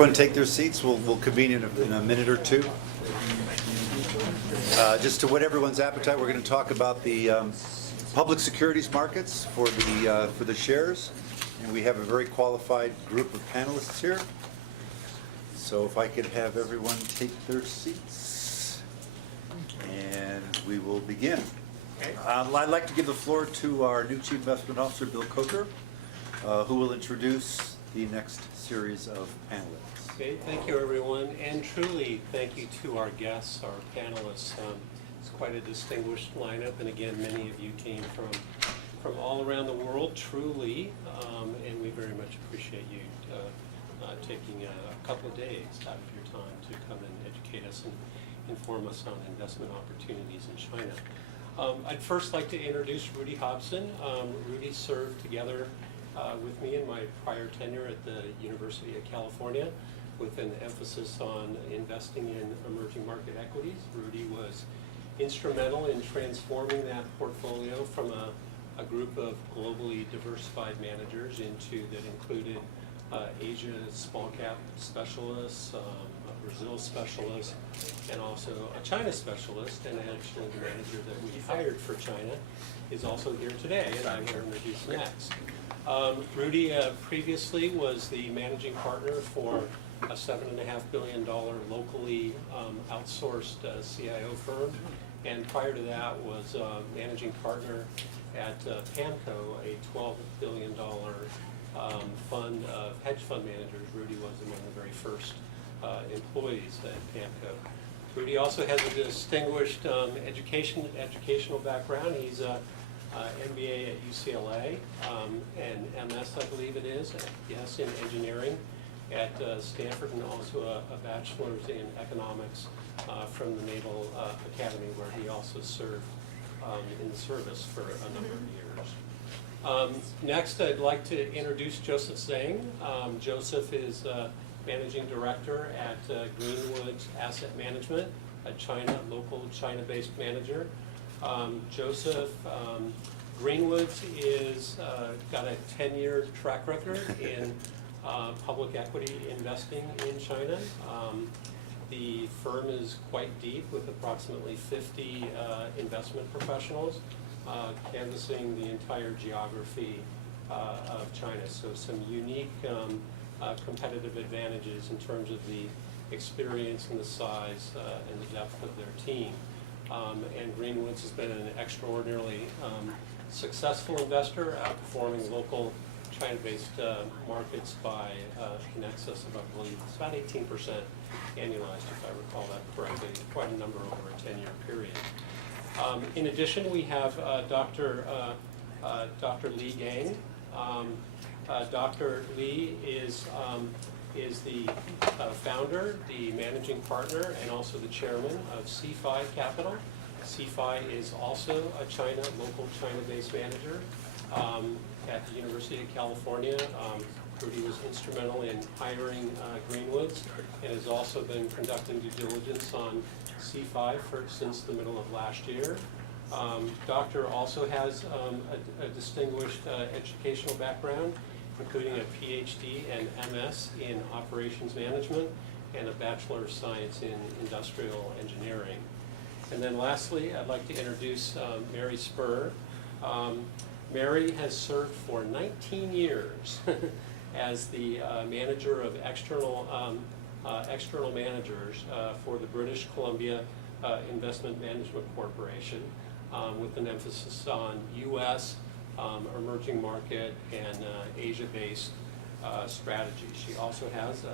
Everyone take their seats. We'll convene in a minute or two. Just to whet everyone's appetite, we're going to talk about the public securities markets for the shares, and we have a very qualified group of panelists here. So if I could have everyone take their seats, and we will begin. I'd like to give the floor to our new Chief Investment Officer, Bill Coker, who will introduce the next series of panelists. Okay, thank you everyone, and truly thank you to our guests, our panelists. It's quite a distinguished lineup, and again, many of you came from all around the world, truly, and we very much appreciate you taking a couple of days out of your time to come and educate us and inform us on investment opportunities in China. I'd first like to introduce Rudy Hobson. Rudy served together with me in my prior tenure at the University of California with an emphasis on investing in emerging market equities. Rudy was instrumental in transforming that portfolio from a group of globally diversified managers that included Asia small cap specialists, a Brazil specialist, and also a China specialist. And actually the manager that we hired for China is also here today, and I will introduce next. Rudy previously was the managing partner for a $7.5 billion locally outsourced CIO firm, and prior to that was managing partner at PAMCO, a $12 billion fund of hedge fund managers. Rudy was among the very first employees at PAMCO. Rudy also has a distinguished educational background. He's MBA at UCLA, and MS, I believe it is, yes, in engineering at Stanford, and also a bachelor's in economics from the Naval Academy, where he also served in the service for a number of years. Next, I'd like to introduce Joseph Zhang. Joseph is Managing Director at Greenwoods Asset Management, a local China-based manager. Joseph, Greenwoods is got a 10-year track record in public equity investing in China. The firm is quite deep with approximately 50 investment professionals canvassing the entire geography of China. So some unique competitive advantages in terms of the experience and the size and the depth of their team. And Greenwoods has been an extraordinarily successful investor, outperforming local China-based markets by in excess of, I believe, it's about 18% annualized, if I recall that correctly, quite a number over a 10-year period. In addition, we have Dr. Li Gang. Dr. Li is the founder, the managing partner, and also the chairman of CFI Capital. CFI is also a local China-based manager at the University of California. Rudy was instrumental in hiring Greenwoods and has also been conducting due diligence on CFI since the middle of last year. Doctor also has a distinguished educational background, including a PhD and MS in operations management and a Bachelor of Science in industrial engineering. And then lastly, I'd like to introduce Mary Spur. Mary has served for 19 years as the manager of external managers for the British Columbia Investment Management Corporation, with an emphasis on U.S. Emerging market and Asia-based strategies. She also has,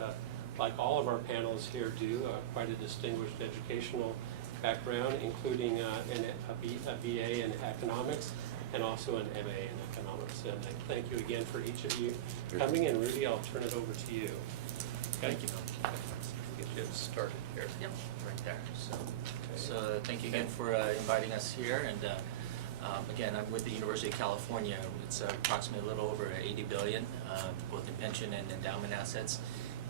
like all of our panelists here do, quite a distinguished educational background, including a BA in economics and also an MA in economics. And I thank you again for each of you coming. And Rudy, I'll turn it over to you. Okay? Thank you. Get you started here. Yep, right there. So thank you again for inviting us here. And again, I'm with the University of California. It's approximately a little over 80 billion, both in pension and endowment assets.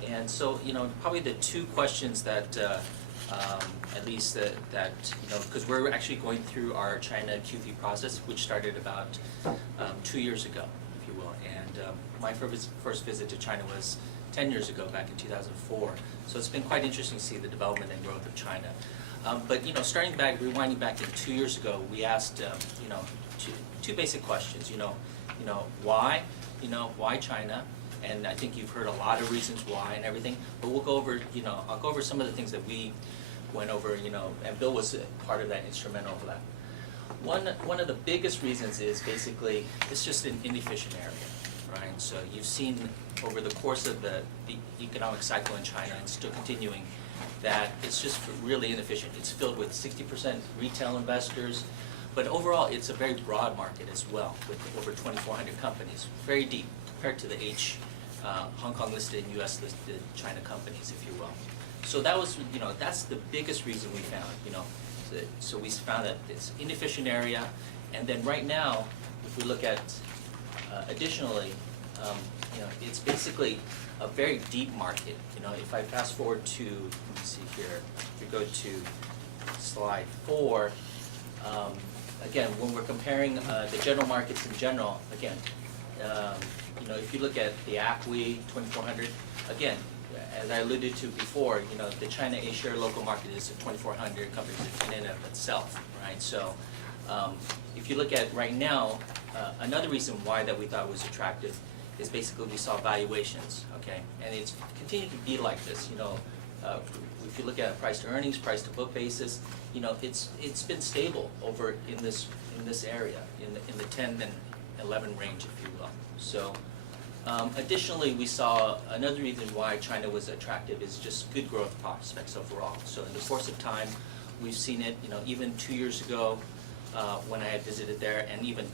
And so, probably the two questions that at least that because we're actually going through our China Q3 process, which started about 2 years ago, if you will. And my first visit to China was 10 years ago, back in 2004. So it's been quite interesting to see the development and growth of China. But starting back, rewinding back to 2 years ago, we asked two basic questions. Why China? And I think you've heard a lot of reasons why and everything. But we'll go over, I'll go over some of the things that we went over, and Bill was part of that, instrumental of that. One of the biggest reasons is basically it's just an inefficient area, right? So you've seen over the course of the economic cycle in China, and still continuing, that it's just really inefficient. It's filled with 60% retail investors, but overall it's a very broad market as well, with over 2,400 companies, very deep compared to the Hong Kong listed and US listed China companies, if you will. So that was, that's the biggest reason we found, so we found that it's inefficient area, and then right now, if we look at, additionally, it's basically a very deep market. If I fast forward to, let me see here, if we go to slide 4, again, when we're comparing the general markets in general, again, if you look at the ACWI 2400, again, as I alluded to before, the China A-share local market is 2,400 companies in and of itself, right? So if you look at right now, another reason why that we thought was attractive is basically we saw valuations, okay? And it's continued to be like this, if you look at price to earnings, price to book basis, it's been stable over in this area, in the 10 and 11 range, if you will. So additionally, we saw another reason why China was attractive is just good growth prospects overall. So in the course of time, we've seen it, even 2 years ago when I had visited there, and even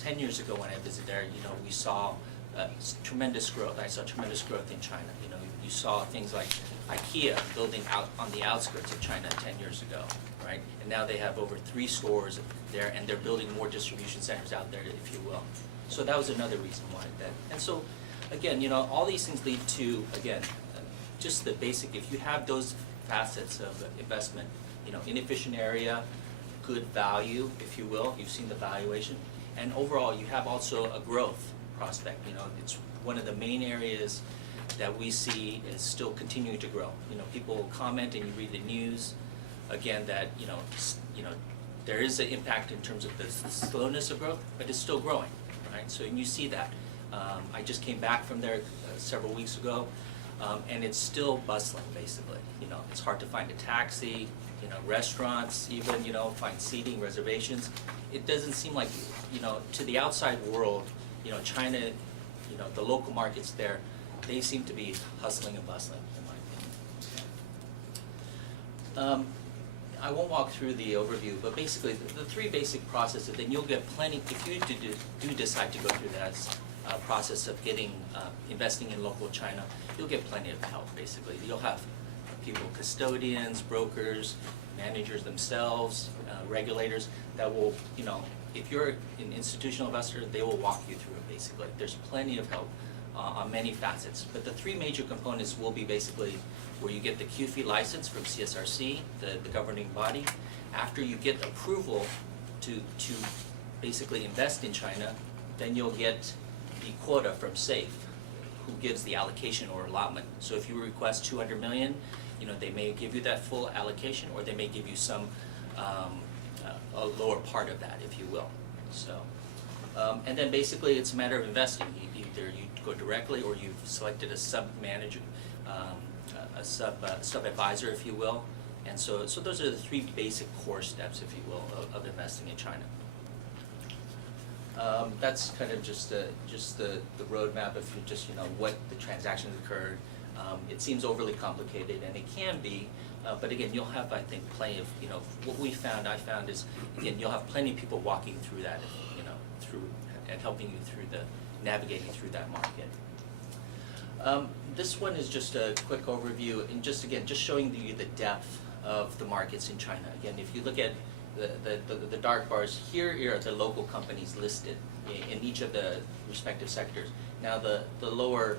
10 years ago when I visited there, we saw tremendous growth. I saw tremendous growth in China. You saw things like IKEA building out on the outskirts of China 10 years ago, right? And now they have over 3 stores there, and they're building more distribution centers out there, if you will. So that was another reason why that. And so, again, all these things lead to, again, just the basic, if you have those facets of investment, inefficient area, good value, if you will, you've seen the valuation, and overall you have also a growth prospect. It's one of the main areas that we see is still continuing to grow. People comment and you read the news, again, that, there is an impact in terms of the slowness of growth, but it's still growing. Right? So and you see that. I just came back from there several weeks ago, and it's still bustling, basically. It's hard to find a taxi, restaurants, even, find seating, reservations. It doesn't seem like, to the outside world, China, the local markets there, they seem to be hustling and bustling, in my opinion. I won't walk through the overview, but basically the 3 basic processes, then you'll get plenty, if you do decide to go through that process of investing in local China, you'll get plenty of help, basically. You'll have people, custodians, brokers, managers themselves, regulators that will, if you're an institutional investor, they will walk you through it, basically. There's plenty of help on many facets. But the 3 major components will be basically where you get the QFII license from CSRC, the governing body. After you get approval to basically invest in China, then you'll get the quota from SAFE, who gives the allocation or allotment. So if you request 200 million, they may give you that full allocation, or they may give you some a lower part of that, if you will. So, and then basically it's a matter of investing. Either you go directly, or you've selected a sub-manager, a sub-advisor, if you will. And so those are the 3 basic core steps, if you will, of investing in China. That's kind of just the roadmap of just what the transactions occurred. It seems overly complicated, and it can be, but again, you'll have, I think, plenty of what I found is, again, you'll have plenty of people walking through that, through and helping you through navigating through that market. This one is just a quick overview, and just showing you the depth of the markets in China. Again, if you look at the dark bars, here are the local companies listed in each of the respective sectors. Now the lower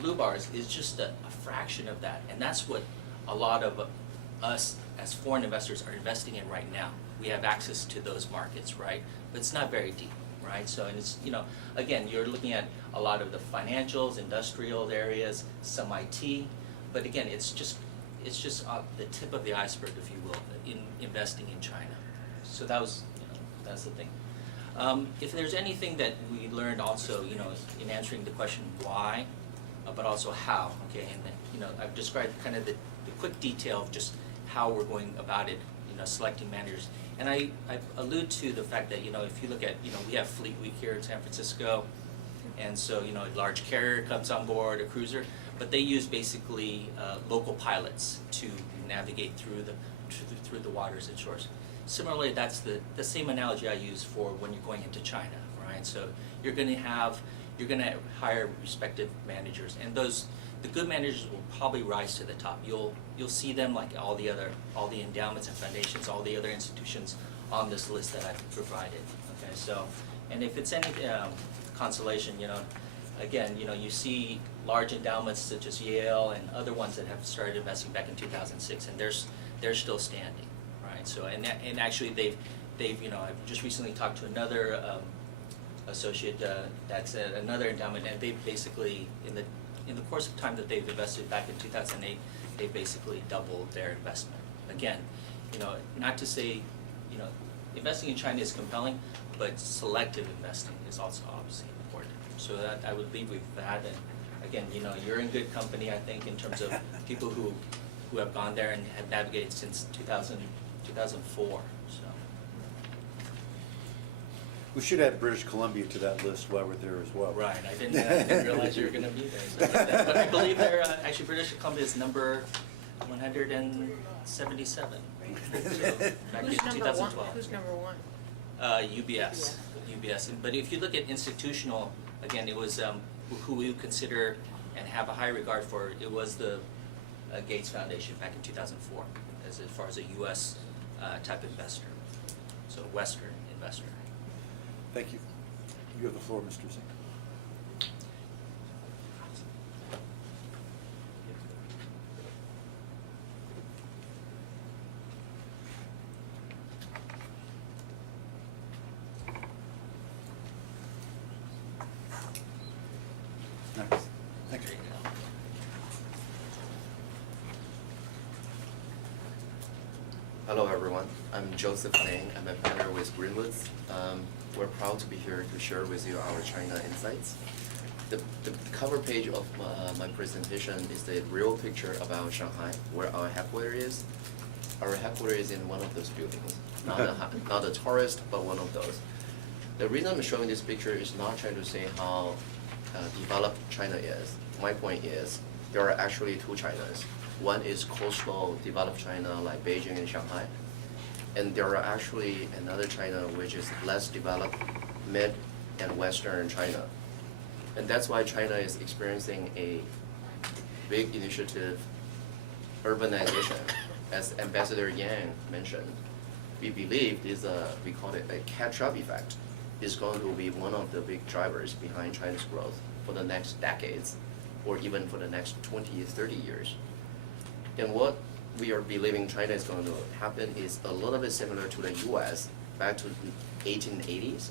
blue bars is just a fraction of that, and that's what a lot of us as foreign investors are investing in right now. We have access to those markets, right? But it's not very deep, right? So, and it's, you know, again, you're looking at a lot of the financials, industrial areas, some IT, but again, it's just the tip of the iceberg, if you will, in investing in China. So that was, you know, that's the thing. If there's anything that we learned also, you know, in answering the question why, but also how, okay, and then, you know, I've described kind of the quick detail of just how we're going about it, you know, selecting managers. And I allude to the fact that, you know, if you look at, you know, we have Fleet Week here in San Francisco, and so, you know, a large carrier comes on board, a cruiser, but they use basically local pilots to navigate through the waters and shores. Similarly, that's the same analogy I use for when you're going into China, right? So you're going to hire respective managers, and the good managers will probably rise to the top. You'll see them like all the endowments and foundations, all the other institutions on this list that I've provided. Okay, so, and if it's any consolation, you know, again, you know, you see large endowments such as Yale and other ones that have started investing back in 2006, and they're still standing, right? So, and actually they've you know, I've just recently talked to another associate that's at another endowment, and they've basically in the course of time that they've invested back in 2008, they basically doubled their investment. Again, you know, not to say, you know, investing in China is compelling, but selective investing is also obviously important. So that I would leave with that. And again, you know, you're in good company, I think, in terms of people who have gone there and have navigated since 2004. So. We should add British Columbia to that list while we're there as well. Right, I didn't realize you were going to be there. So but I believe they're actually British Columbia is number 177. So back in Who's number 2012. one? Who's number one? UBS. But if you look at institutional, again, it was who we would consider and have a high regard for. It was the Gates Foundation back in 2004, as far as a U.S. Type investor, so Western investor. Thank you. You have the floor, Mr. Singh. Nice. Thank you. Hello everyone, I'm Joseph Lang. I'm a partner with Greenwoods. We're proud to be here to share with you our China insights. The cover page of my presentation is the real picture about Shanghai, where our headquarters is. Our headquarters is in one of those buildings, not the tallest, but one of those. The reason I'm showing this picture is not trying to say how developed China is. My point is, there are actually two Chinas. One is coastal developed China like Beijing and Shanghai. And there are actually another China which is less developed, mid and western China. And that's why China is experiencing a big initiative, urbanization. As Ambassador Yang mentioned, we believe we call it a catch-up effect, is going to be one of the big drivers behind China's growth for the next decades, or even for the next 20, 30 years. And what we are believing China is going to happen is a little bit similar to the US back to the 1880s.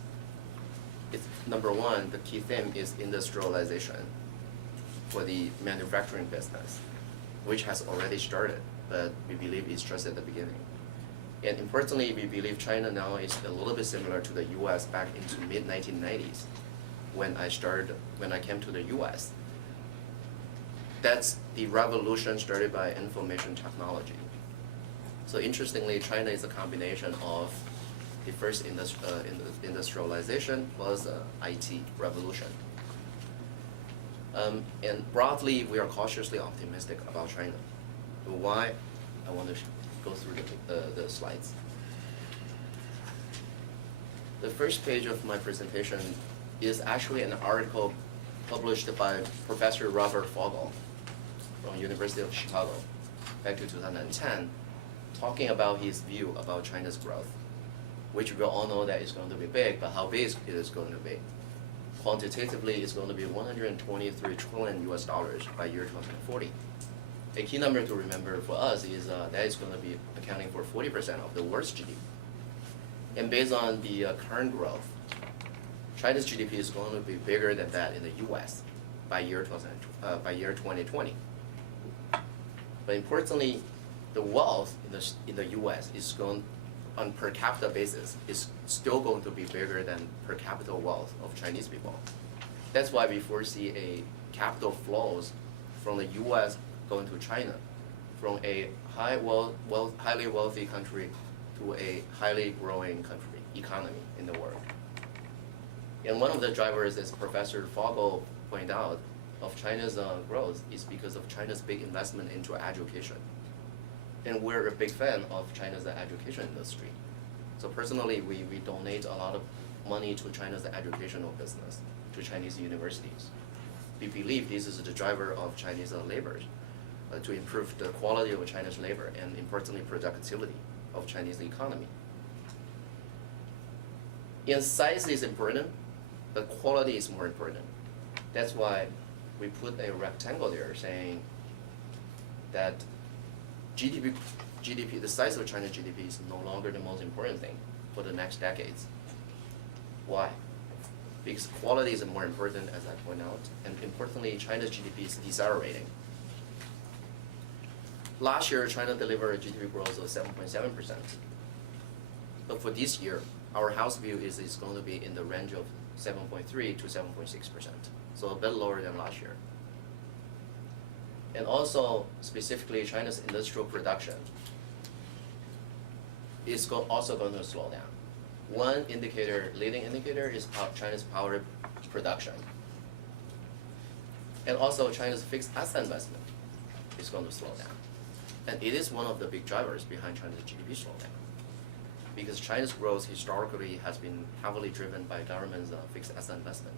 Number one, the key theme is industrialization for the manufacturing business, which has already started, but we believe it's just at the beginning. And importantly, we believe China now is a little bit similar to the US back into mid-1990s when I came to the US. That's the revolution started by information technology. So interestingly, China is a combination of the first industrialization plus the IT revolution. And broadly, we are cautiously optimistic about China. Why? I want to go through the slides. The first page of my presentation is actually an article published by Professor Robert Fogel from University of Chicago back to 2010, talking about his view about China's growth, which we all know that it's going to be big, but how big it is going to be. Quantitatively, it's going to be 123 trillion US dollars by year 2040. A key number to remember for us is that it's going to be accounting for 40% of the world's GDP. And based on the current growth, China's GDP is going to be bigger than that in the U.S. by year 2020. But importantly, the wealth in the U.S. is going, on per capita basis, is still going to be bigger than per capita wealth of Chinese people. That's why we foresee a capital flows from the U.S. going to China, from a highly wealthy country to a highly growing country, economy in the world. And one of the drivers, as Professor Fogel pointed out, of China's growth is because of China's big investment into education. And we're a big fan of China's education industry. So personally, we donate a lot of money to China's educational business, to Chinese universities. We believe this is the driver of Chinese labor, to improve the quality of China's labor and importantly productivity of Chinese economy. And size is important, but quality is more important. That's why we put a rectangle there saying that GDP, the size of China's GDP is no longer the most important thing for the next decades. Why? Because quality is more important, as I point out, and importantly, China's GDP is decelerating. Last year, China delivered a GDP growth of 7.7%. But for this year, our house view is going to be in the range of 7.3 to 7.6%. So a bit lower than last year. And also, specifically, China's industrial production is also going to slow down. One indicator, leading indicator, is China's power production. And also, China's fixed asset investment is going to slow down. And it is one of the big drivers behind China's GDP slowdown. Because China's growth historically has been heavily driven by government's fixed asset investment.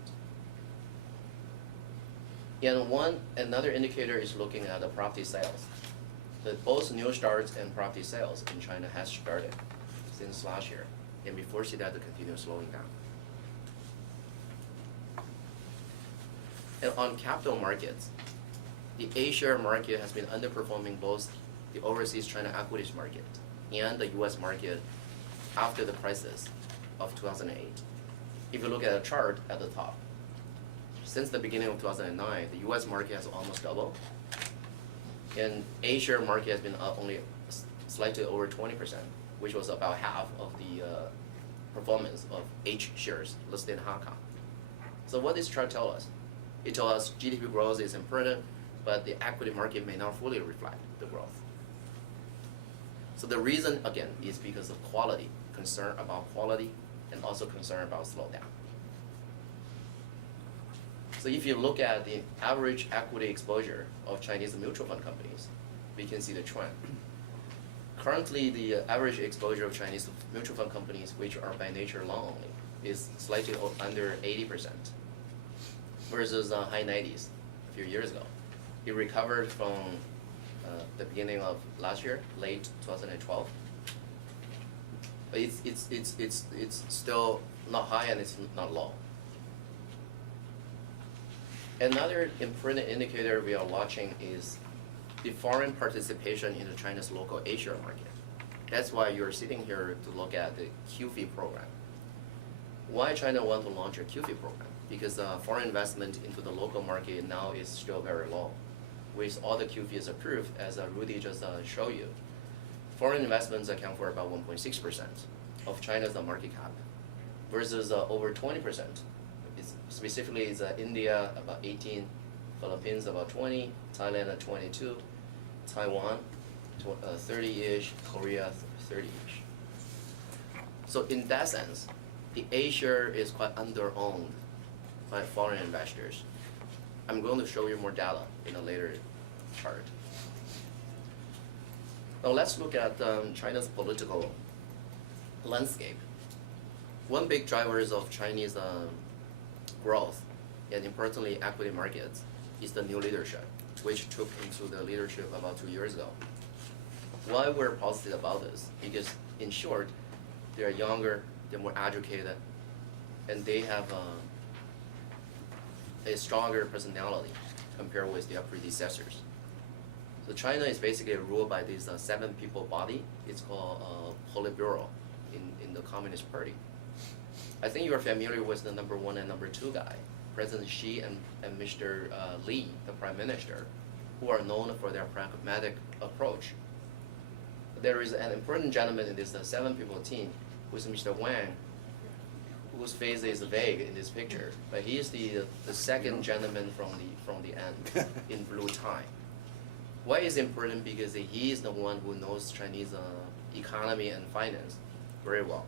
And another indicator is looking at the property sales. That both new starts and property sales in China has started since last year, and we foresee that to continue slowing down. And on capital markets, the A-share market has been underperforming both the overseas China equities market and the U.S. market after the crisis of 2008. If you look at the chart at the top, since the beginning of 2009, the U.S. market has almost doubled, and A-share market has been up only slightly over 20%, which was about half of the performance of H shares listed in Hong Kong. So what this chart tells us? It tells us GDP growth is important, but the equity market may not fully reflect the growth. So the reason, again, is because of quality, concern about quality, and also concern about slowdown. So if you look at the average equity exposure of Chinese mutual fund companies, we can see the trend. Currently, the average exposure of Chinese mutual fund companies, which are by nature long only, is slightly under 80%, versus high 90s a few years ago. It recovered from the beginning of last year, late 2012. But it's still not high and it's not low. Another important indicator we are watching is the foreign participation in China's local A-share market. That's why you're sitting here to look at the QFII program. Why China want to launch a QFII program? Because foreign investment into the local market now is still very low. With all the QFIIs approved, as Rudy just showed you, foreign investments account for about 1.6% of China's market cap, versus over 20%. Specifically, it's India about 18, Philippines about 20, Thailand at 22, Taiwan 30-ish, Korea 30-ish. So in that sense, the A-share is quite under-owned by foreign investors. I'm going to show you more data in a later chart. Now let's look at China's political landscape. One big driver of Chinese growth, and importantly equity markets, is the new leadership, which took into the leadership about 2 years ago. Why we're positive about this? Because in short, they're younger, they're more educated, and they have a stronger personality compared with their predecessors. So China is basically ruled by this 7-people body. It's called Politburo in the Communist Party. I think you are familiar with the number 1 and number 2 guy, President Xi and Mr. Li, the Prime Minister, who are known for their pragmatic approach. There is an important gentleman in this 7-people team, who is Mr. Wang, whose face is vague in this picture, but he is the second gentleman from the end in blue tie. Why is important? Because he is the one who knows Chinese economy and finance very well.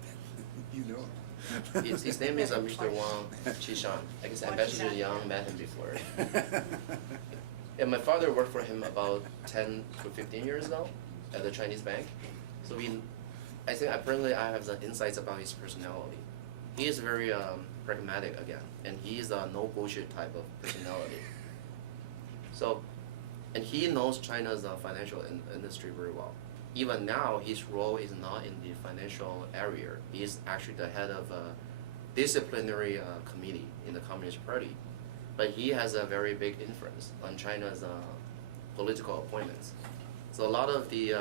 You know. His name is Mr. Wang Qishan. I guess Ambassador Yang met him before. And my father worked for him about 10 to 15 years ago at the Chinese bank. So I think apparently I have the insights about his personality. He is very pragmatic again, and he is a no bullshit type of personality. So, and he knows China's financial industry very well. Even now, his role is not in the financial area. He is actually the head of a disciplinary committee in the Communist Party. But he has a very big influence on China's political appointments. So a lot of the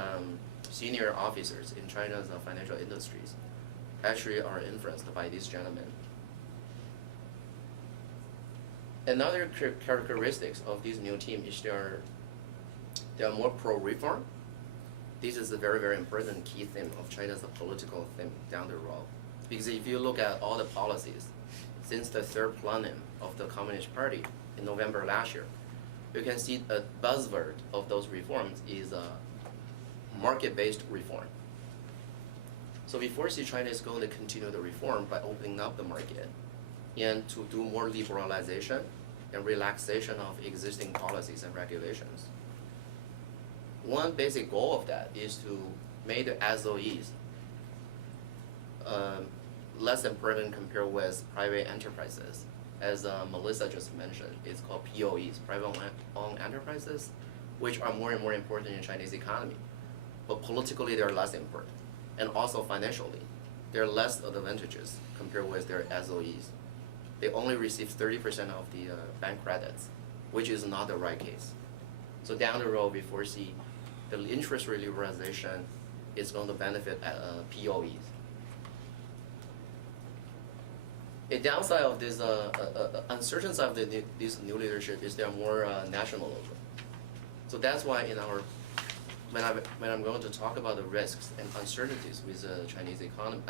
senior officers in China's financial industries actually are influenced by this gentleman. Another characteristics of this new team is they are more pro-reform. This is a very, very important key theme of China's political theme down the road. Because if you look at all the policies since the 3rd plenum of the Communist Party in November last year, you can see a buzzword of those reforms is market-based reform. So we foresee China is going to continue the reform by opening up the market and to do more liberalization and relaxation of existing policies and regulations. One basic goal of that is to make the SOEs less important compared with private enterprises. As Melissa just mentioned, it's called POEs, private-owned enterprises, which are more and more important in Chinese economy. But politically, they're less important. And also financially, they're less advantageous compared with their SOEs. They only receive 30% of the bank credits, which is not the right case. So down the road, we foresee the interest rate liberalization is going to benefit POEs. A downside of this uncertain side of this new leadership is they're more nationalism. So that's why in our when I'm going to talk about the risks and uncertainties with the Chinese economy,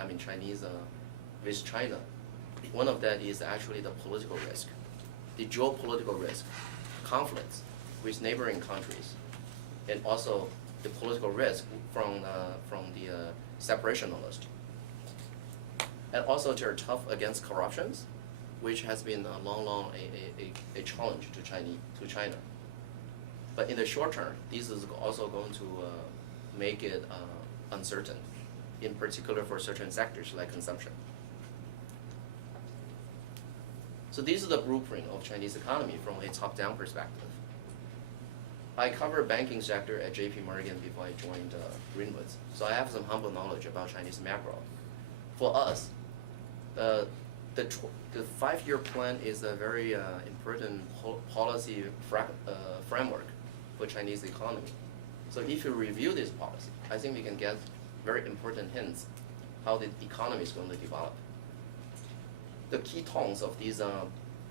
with China, one of that is actually the political risk, the geopolitical risk, conflicts with neighboring countries, and also the political risk from the separationalist. And also they're tough against corruptions, which has been a long a challenge to China. But in the short term, this is also going to make it uncertain, in particular for certain sectors like consumption. So this is the blueprint of Chinese economy from a top-down perspective. I covered banking sector at JP Morgan before I joined Greenwoods, so I have some humble knowledge about Chinese macro. For us, the 5-year plan is a very important policy framework for Chinese economy. So if you review this policy, I think we can get very important hints how the economy is going to develop. The key tones of these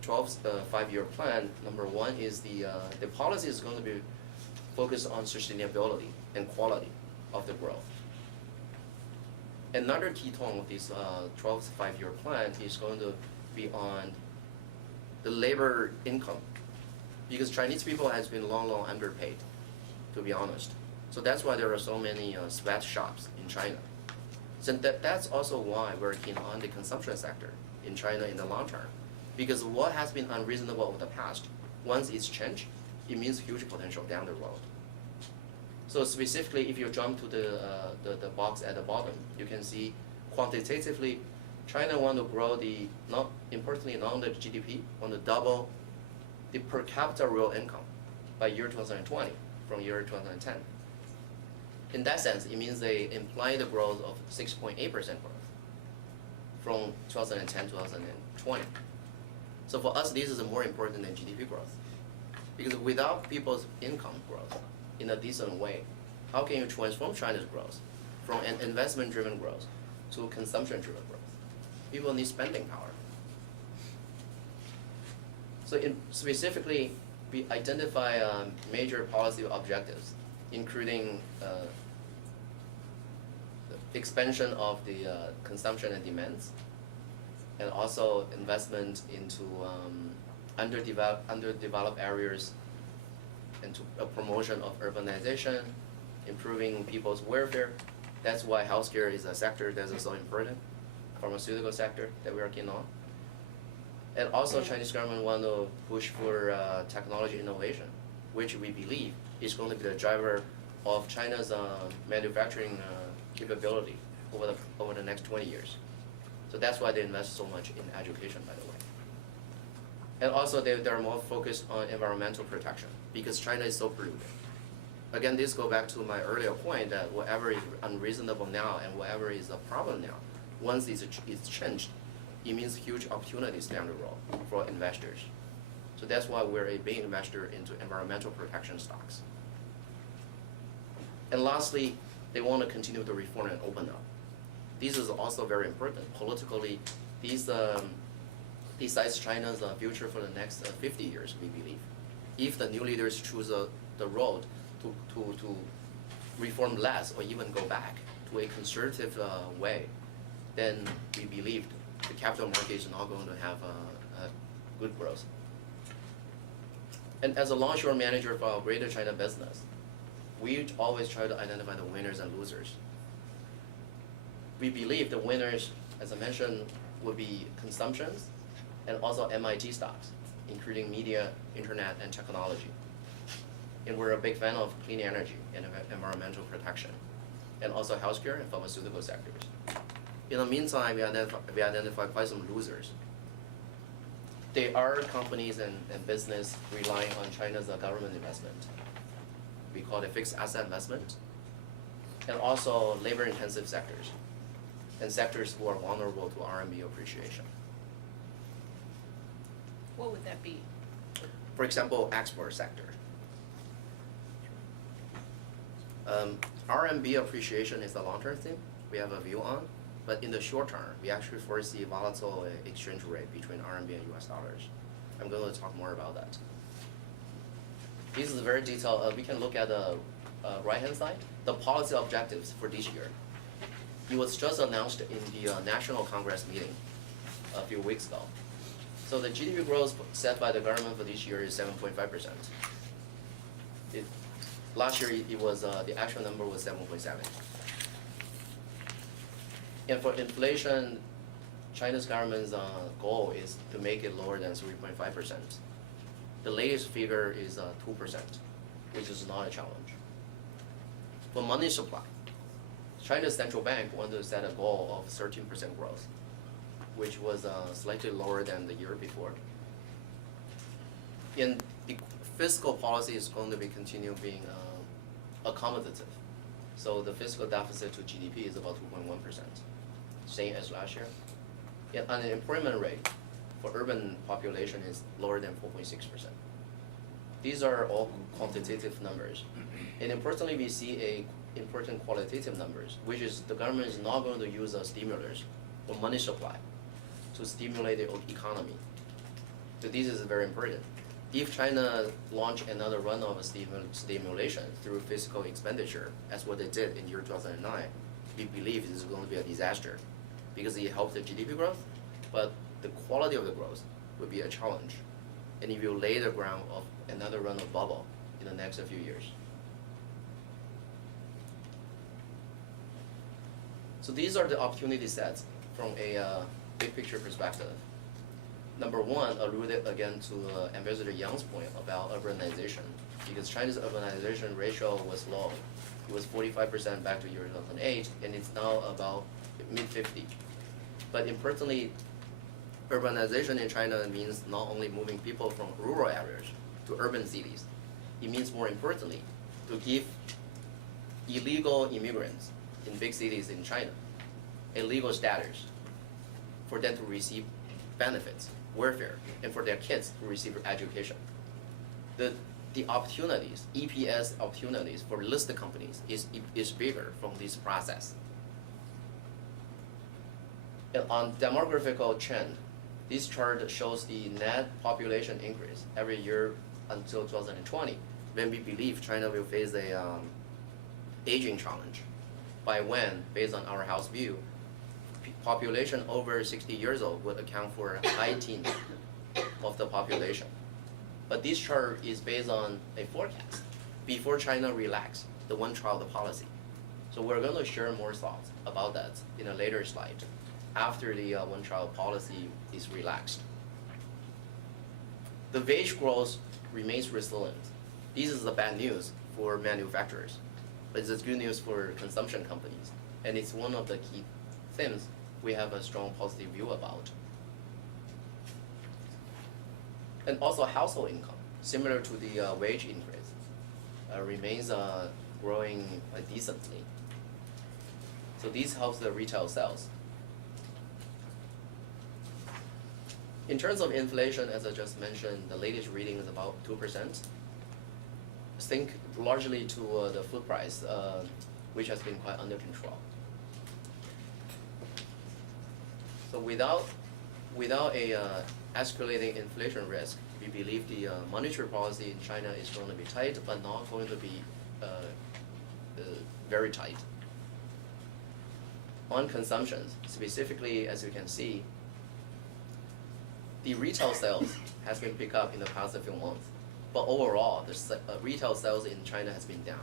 5-year plan, number one is the policy is going to be focused on sustainability and quality of the growth. Another key tone of this 12th 5-year plan is going to be on the labor income, because Chinese people has been long underpaid, to be honest. So that's why there are so many sweatshops in China. So that's also why we're keen on the consumption sector in China in the long term, because what has been unreasonable over the past, once it's changed, it means huge potential down the road. So specifically, if you jump to the box at the bottom, you can see quantitatively, China want to grow importantly not the GDP, want to double the per capita real income by year 2020 from year 2010. In that sense, it means they imply the growth of 6.8% growth from 2010 to 2020. So for us, this is more important than GDP growth, because without people's income growth in a decent way, how can you transform China's growth from an investment-driven growth to consumption-driven growth? people need spending power. So specifically, we identify major policy objectives, including the expansion of the consumption and demands, and also investment into underdeveloped areas, and to a promotion of urbanization, improving people's welfare. That's why healthcare is a sector that is so important, pharmaceutical sector that we are working on. And also Chinese government want to push for technology innovation, which we believe is going to be the driver of China's manufacturing capability over the next 20 years. So that's why they invest so much in education, by the way. And also they're more focused on environmental protection because China is so polluted. Again, this goes back to my earlier point that whatever is unreasonable now and whatever is a problem now, once it's changed, it means huge opportunities down the road for investors. So that's why we're a big investor into environmental protection stocks. And lastly, they want to continue to reform and open up. This is also very important. Politically, these decides China's future for the next 50 years, we believe. If the new leaders choose the road to reform less or even go back to a conservative way, then we believe the capital market is not going to have a good growth. And as a long-short manager for our Greater China business, we always try to identify the winners and losers. We believe the winners, as I mentioned, would be consumptions and also MIT stocks, including media, internet, and technology. And we're a big fan of clean energy and environmental protection, and also healthcare and pharmaceutical sectors. In the meantime, we identify quite some losers. There are companies and business relying on China's government investment. We call it fixed asset investment, and also labor-intensive sectors, and sectors who are vulnerable to RMB appreciation. What would that be? For example, export sector. RMB appreciation is the long-term thing we have a view on, but in the short term, we actually foresee volatile exchange rate between RMB and US dollars. I'm going to talk more about that. This is very detailed. We can look at the right-hand side, the policy objectives for this year. It was just announced in the National Congress meeting a few weeks ago. So the GDP growth set by the government for this year is 7.5%. Last year it was the actual number was 7.7. And for inflation, China's government's goal is to make it lower than 3.5%. The latest figure is 2%, which is not a challenge. For money supply, China's central bank wanted to set a goal of 13% growth, which was slightly lower than the year before. And the fiscal policy is going to be continue being accommodative. So the fiscal deficit to GDP is about 2.1%, same as last year. And unemployment rate for urban population is lower than 4.6%. These are all quantitative numbers. And importantly, we see important qualitative numbers, which is the government is not going to use a stimulus or money supply to stimulate the economy. So this is very important. If China launch another run of stimulation through fiscal expenditure, as what they did in year 2009, we believe this is going to be a disaster because it helps the GDP growth, but the quality of the growth will be a challenge. And it will lay the ground of another run of bubble in the next few years. So these are the opportunity sets from a big picture perspective. Number one, alluded again to Ambassador Yang's point about urbanization, because China's urbanization ratio was low. It was 45% back to year 2008, and it's now about mid-50. But importantly, urbanization in China means not only moving people from rural areas to urban cities. It means more importantly, to give illegal immigrants in big cities in China a legal status for them to receive benefits, welfare, and for their kids to receive education. The opportunities, EPS opportunities for listed companies is bigger from this process. And on demographical trend, this chart shows the net population increase every year until 2020, when we believe China will face a aging challenge. By when, based on our house view, population over 60 years old would account for high teens of the population. But this chart is based on a forecast before China relaxed the one-child policy. So we're going to share more thoughts about that in a later slide, after the one-child policy is relaxed. The wage growth remains resilient. This is the bad news for manufacturers, but it's good news for consumption companies. And it's one of the key themes we have a strong positive view about. And also household income, similar to the wage increase, remains growing decently. So this helps the retail sales. In terms of inflation, as I just mentioned, the latest reading is about 2%. Think largely to the food price, which has been quite under control. So without a escalating inflation risk, we believe the monetary policy in China is going to be tight, but not going to be very tight. On consumption, specifically, as you can see, the retail sales has been picked up in the past few months, but overall, the retail sales in China has been down.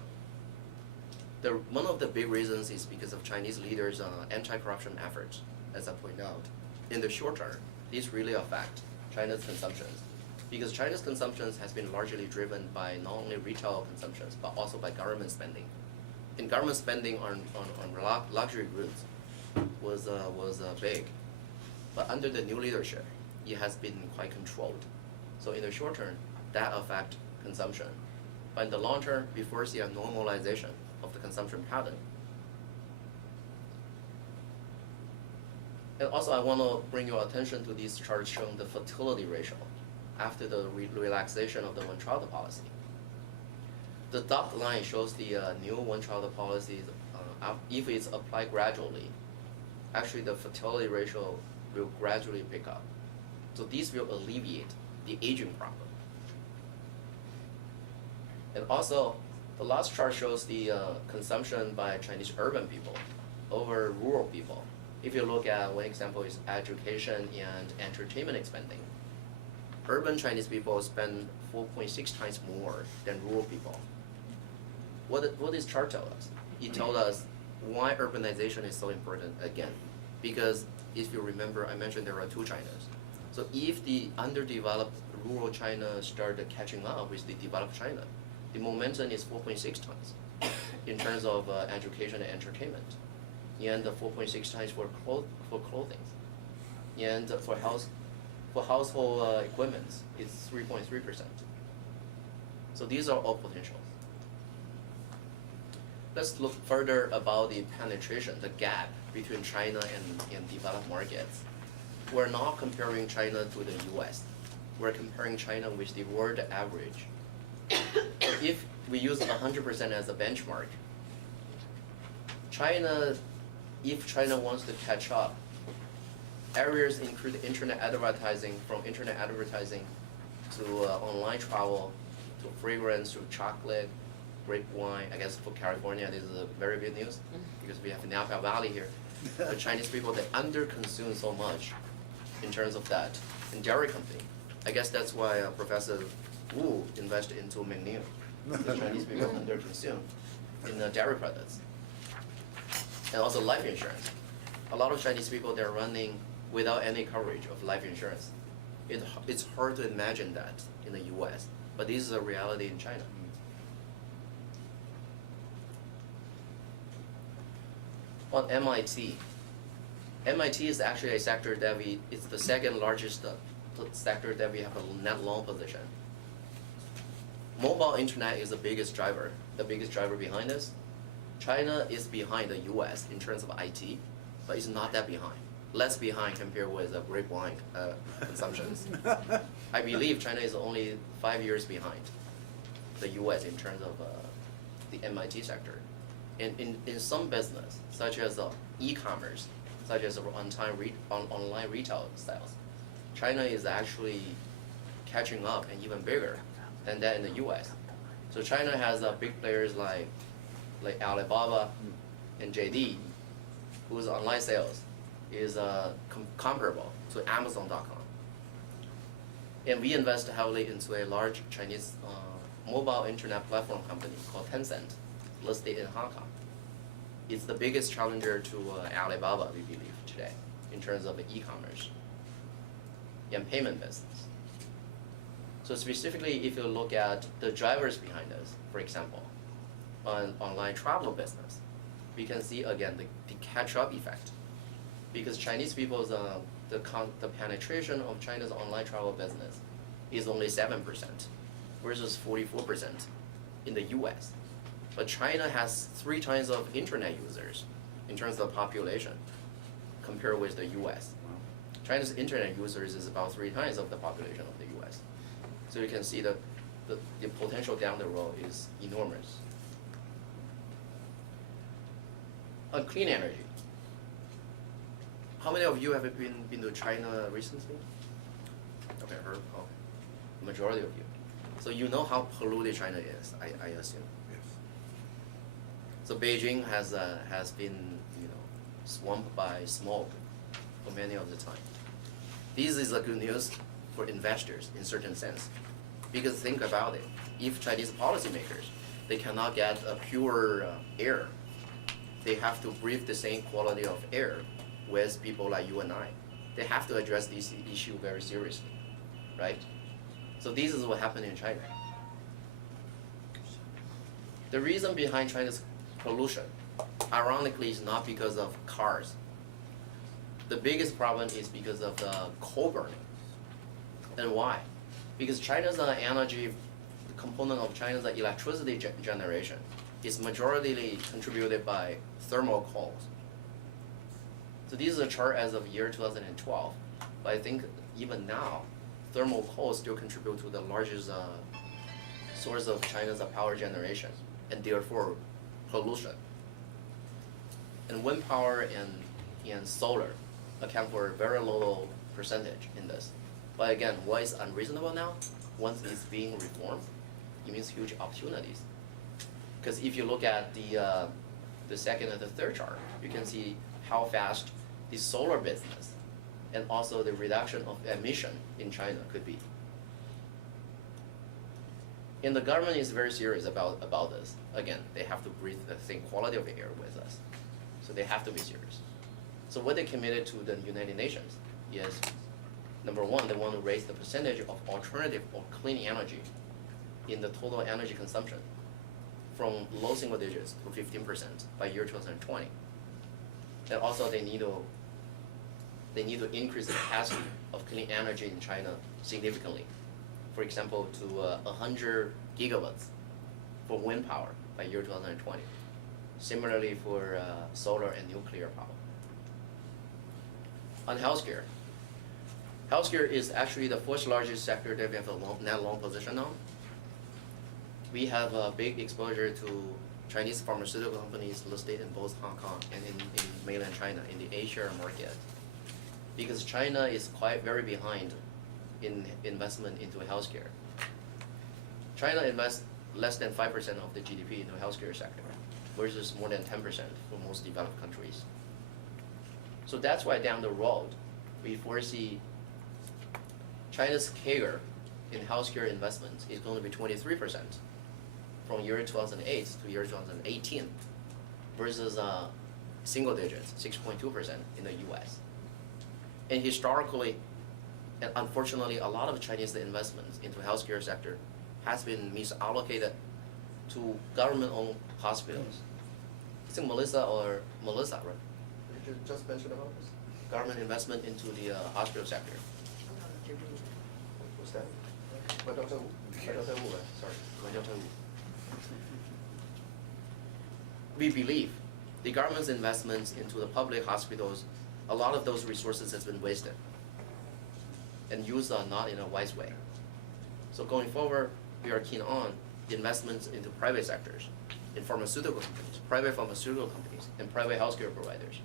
One of the big reasons is because of Chinese leaders' anti-corruption efforts, as I pointed out. In the short term, this really affects China's consumptions, because China's consumptions has been largely driven by not only retail consumptions, but also by government spending. And government spending on luxury goods was big, but under the new leadership, it has been quite controlled. So in the short term, that affects consumption. But in the long term, we foresee a normalization of the consumption pattern. And also, I want to bring your attention to this chart showing the fertility ratio after the relaxation of the one-child policy. The dotted line shows the new one-child policy. If it's applied gradually, actually the fertility ratio will gradually pick up. So this will alleviate the aging problem. And also, the last chart shows the consumption by Chinese urban people over rural people. If you look at one example is education and entertainment spending. Urban Chinese people spend 4.6 times more than rural people. What this chart tell us? It tells us why urbanization is so important again. Because if you remember, I mentioned there are two Chinas. So if the underdeveloped rural China started catching up with the developed China, the momentum is 4.6 times in terms of education and entertainment, and 4.6 times for clothing, and for household equipment, it's 3.3%. So these are all potentials. Let's look further about the penetration, the gap between China and developed markets. We're not comparing China to the US. We're comparing China with the world average. If we use 100% as a benchmark, if China wants to catch up, areas include internet advertising, from internet advertising to online travel, to fragrance, to chocolate, grape wine. I guess for California, this is a very good news because we have Napa Valley here. The Chinese people, they under-consume so much in terms of that. And dairy company, I guess that's why Professor Wu invested into Mengniu. The Chinese people under-consume in dairy products. And also life insurance. A lot of Chinese people, they're running without any coverage of life insurance. It's hard to imagine that in the US, but this is a reality in China. On MIT. MIT is actually a sector that it's the second largest sector that we have a net long position. Mobile internet is the biggest driver behind this. China is behind the US in terms of IT, but it's not that behind. Less behind compared with grape wine consumptions. I believe China is only 5 years behind the US in terms of the MIT sector. And in some business, such as e-commerce, such as online retail sales. China is actually catching up and even bigger than that in the U.S. So China has big players like Alibaba and JD, whose online sales is comparable to Amazon.com. And we invest heavily into a large Chinese mobile internet platform company called Tencent, listed in Hong Kong. It's the biggest challenger to Alibaba, we believe, today, in terms of e-commerce and payment business. So specifically, if you look at the drivers behind this, for example, on online travel business, we can see again the catch-up effect, because Chinese people's the penetration of China's online travel business is only 7% versus 44% in the U.S. But China has 3 times of internet users in terms of population compared with the U.S. China's internet users is about 3 times of the population of the U.S. So you can see that the potential down the road is enormous. On clean energy, how many of you have been to China recently? Okay, heard. Oh, the majority of you. So you know how polluted China is, I assume. Yes. So Beijing has been swamped by smoke for many of the time. This is a good news for investors in certain sense, because think about it. If Chinese policymakers they cannot get a pure air, they have to breathe the same quality of air with people like you and I. They have to address this issue very seriously, right? So this is what happened in China. The reason behind China's pollution, ironically, is not because of cars. The biggest problem is because of the coal burning. And why? Because China's energy, the component of China's electricity generation is majority contributed by thermal coals. So this is a chart as of year 2012, but I think even now, thermal coal still contribute to the largest source of China's power generation, and therefore pollution. And wind power and solar account for a very low percentage in this. But again, what is unreasonable now? Once it's being reformed, it means huge opportunities. Because if you look at the second and the third chart, you can see how fast the solar business and also the reduction of emission in China could be. And the government is very serious about this. Again, they have to breathe the same quality of air with us. So they have to be serious. So what they committed to the United Nations is, number one, they want to raise the percentage of alternative or clean energy in the total energy consumption from low single digits to 15% by year 2020. And also they need to increase the capacity of clean energy in China significantly. For example, to 100 gigawatts for wind power by year 2020. Similarly for solar and nuclear power. On healthcare, healthcare is actually the 4th largest sector that we have a net long position on. We have a big exposure to Chinese pharmaceutical companies listed in both Hong Kong and in mainland China in the A-share market. Because China is very behind in investment into healthcare. China invests less than 5% of the GDP into healthcare sector, versus more than 10% for most developed countries. So that's why down the road, we foresee China's CAGR in healthcare investments is going to be 23% from year 2008 to year 2018, versus single digits, 6.2% in the US. And historically, and unfortunately, a lot of Chinese investments into healthcare sector has been misallocated to government-owned hospitals. I think Melissa, right? Did you just mention about this? Government investment into the hospital sector. What's that? Sorry. We believe the government's investments into the public hospitals, a lot of those resources has been wasted and used not in a wise way. So going forward, we are keen on the investments into private sectors, in pharmaceutical companies, private pharmaceutical companies, and private healthcare providers.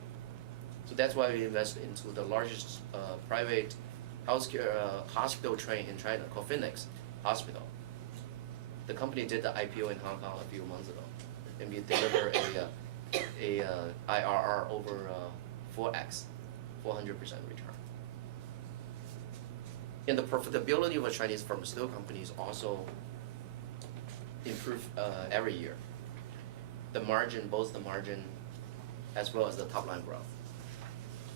So that's why we invest into the largest private healthcare hospital chain in China called Phoenix Hospital. The company did the IPO in Hong Kong a few months ago, and we deliver a IRR over 4x, 400% return. And the profitability of a Chinese pharmaceutical companies also improve every year. The margin, both the margin as well as the top line growth.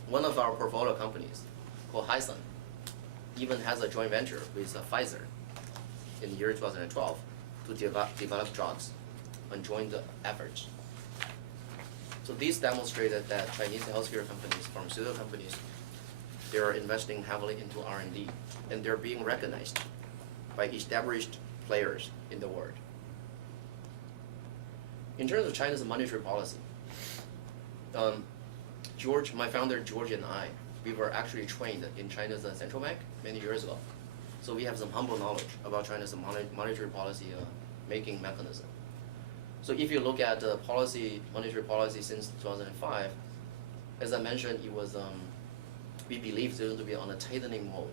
One of our portfolio companies, called Hyson, even has a joint venture with Pfizer in the year 2012 to develop drugs on joint efforts. So these demonstrated that Chinese healthcare companies, pharmaceutical companies, they are investing heavily into R&D, and they're being recognized by established players in the world. In terms of China's monetary policy, George, my founder George and I, we were actually trained in China's central bank many years ago. So we have some humble knowledge about China's monetary policy making mechanism. So if you look at the monetary policy since 2005, as I mentioned, it was, we believe it's going to be on a tightening mode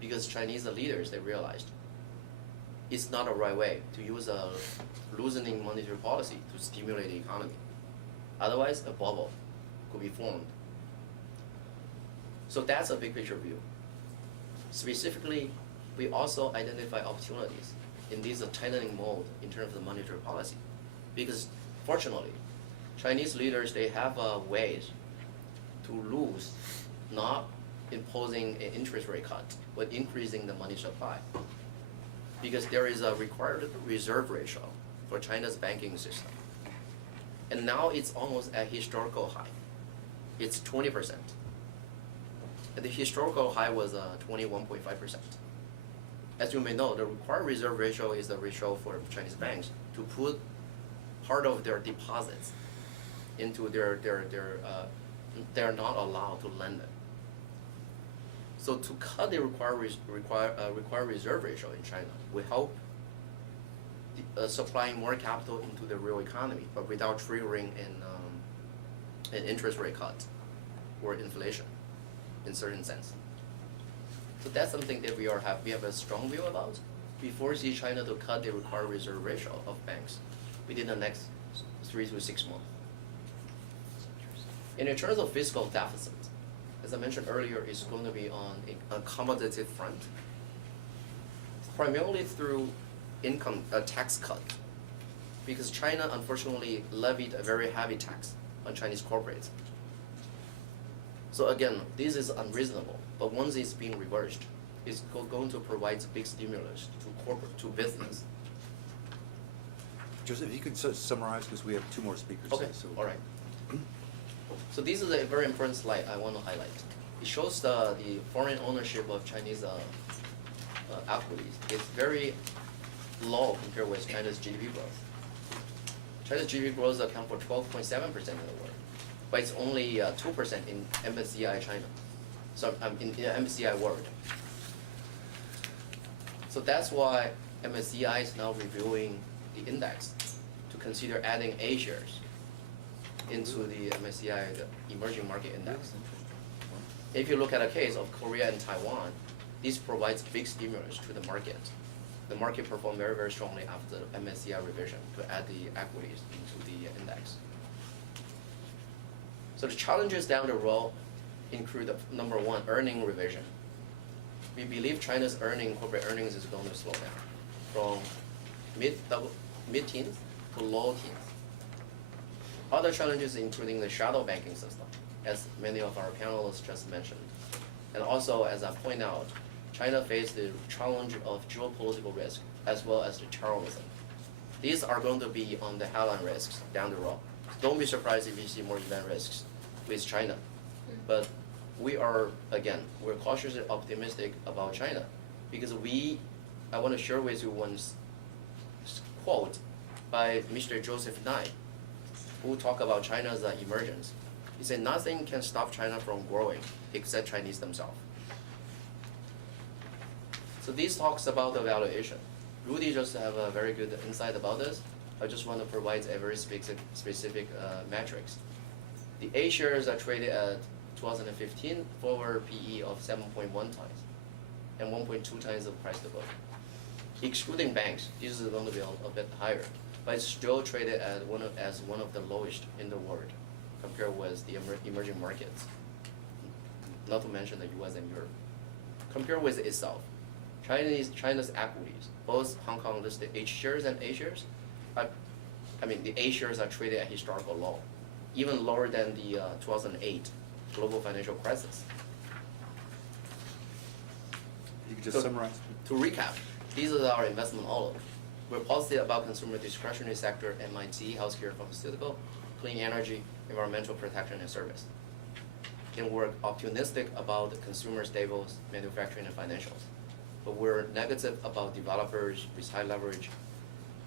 because Chinese leaders, they realized it's not a right way to use a loosening monetary policy to stimulate the economy. Otherwise, a bubble could be formed. So that's a big picture view. Specifically, we also identify opportunities in this tightening mode in terms of the monetary policy. Because fortunately, Chinese leaders, they have ways to lose, not imposing an interest rate cut, but increasing the money supply. Because there is a required reserve ratio for China's banking system. And now it's almost at historical high. It's 20%. And the historical high was 21.5%. As you may know, the required reserve ratio is the ratio for Chinese banks to put part of their deposits into they're not allowed to lend it. So to cut the required reserve ratio in China will help supplying more capital into the real economy, but without triggering an interest rate cut or inflation in certain sense. So that's something that we have a strong view about. We foresee China to cut the required reserve ratio of banks within the next 3 to 6 months. And in terms of fiscal deficit, as I mentioned earlier, it's going to be on a accommodative front, primarily through tax cut, because China unfortunately levied a very heavy tax on Chinese corporates. So again, this is unreasonable, but once it's being reversed, it's going to provide big stimulus to business. Joseph, if you could summarize, because we have 2 more speakers. Okay, So. all right. So this is a very important slide I want to highlight. It shows the foreign ownership of Chinese equities. It's very low compared with China's GDP growth. China's GDP growth accounts for 12.7% in the world, but it's only 2% in MSCI China. So in the MSCI world. So that's why MSCI is now reviewing the index to consider adding A shares into the MSCI, the emerging market index. If you look at a case of Korea and Taiwan, this provides big stimulus to the market. The market performed very, very strongly after MSCI revision to add the equities into the index. So the challenges down the road include, number 1, earning revision. We believe China's corporate earnings is going to slow down from mid-teens to low teens. Other challenges including the shadow banking system, as many of our panelists just mentioned. And also, as I point out, China faced the challenge of geopolitical risk as well as the terrorism. These are going to be on the headline risks down the road. Don't be surprised if you see more event risks with China. But we're cautiously optimistic about China because I want to share with you one quote by Mr. Joseph Nye, who talked about China's emergence. He said, nothing can stop China from growing except Chinese themselves. So this talks about the valuation. Rudy just have a very good insight about this. I just want to provide a very specific metrics. The A shares are traded at 2015 forward PE of 7.1 times and 1.2 times the price to book. Excluding banks, this is going to be a bit higher, but it's still traded at as one of the lowest in the world compared with the emerging markets, not to mention the US and Europe. Compared with itself, China's equities, both Hong Kong listed H shares and A shares, the A shares are traded at historical low, even lower than the 2008 global financial crisis. You could just So- summarize. To recap, these are our investment outlook. We're positive about consumer discretionary sector, MIT, healthcare, pharmaceutical, clean energy, environmental protection and service. And we're optimistic about the consumer staples, manufacturing and financials. But we're negative about developers with high leverage,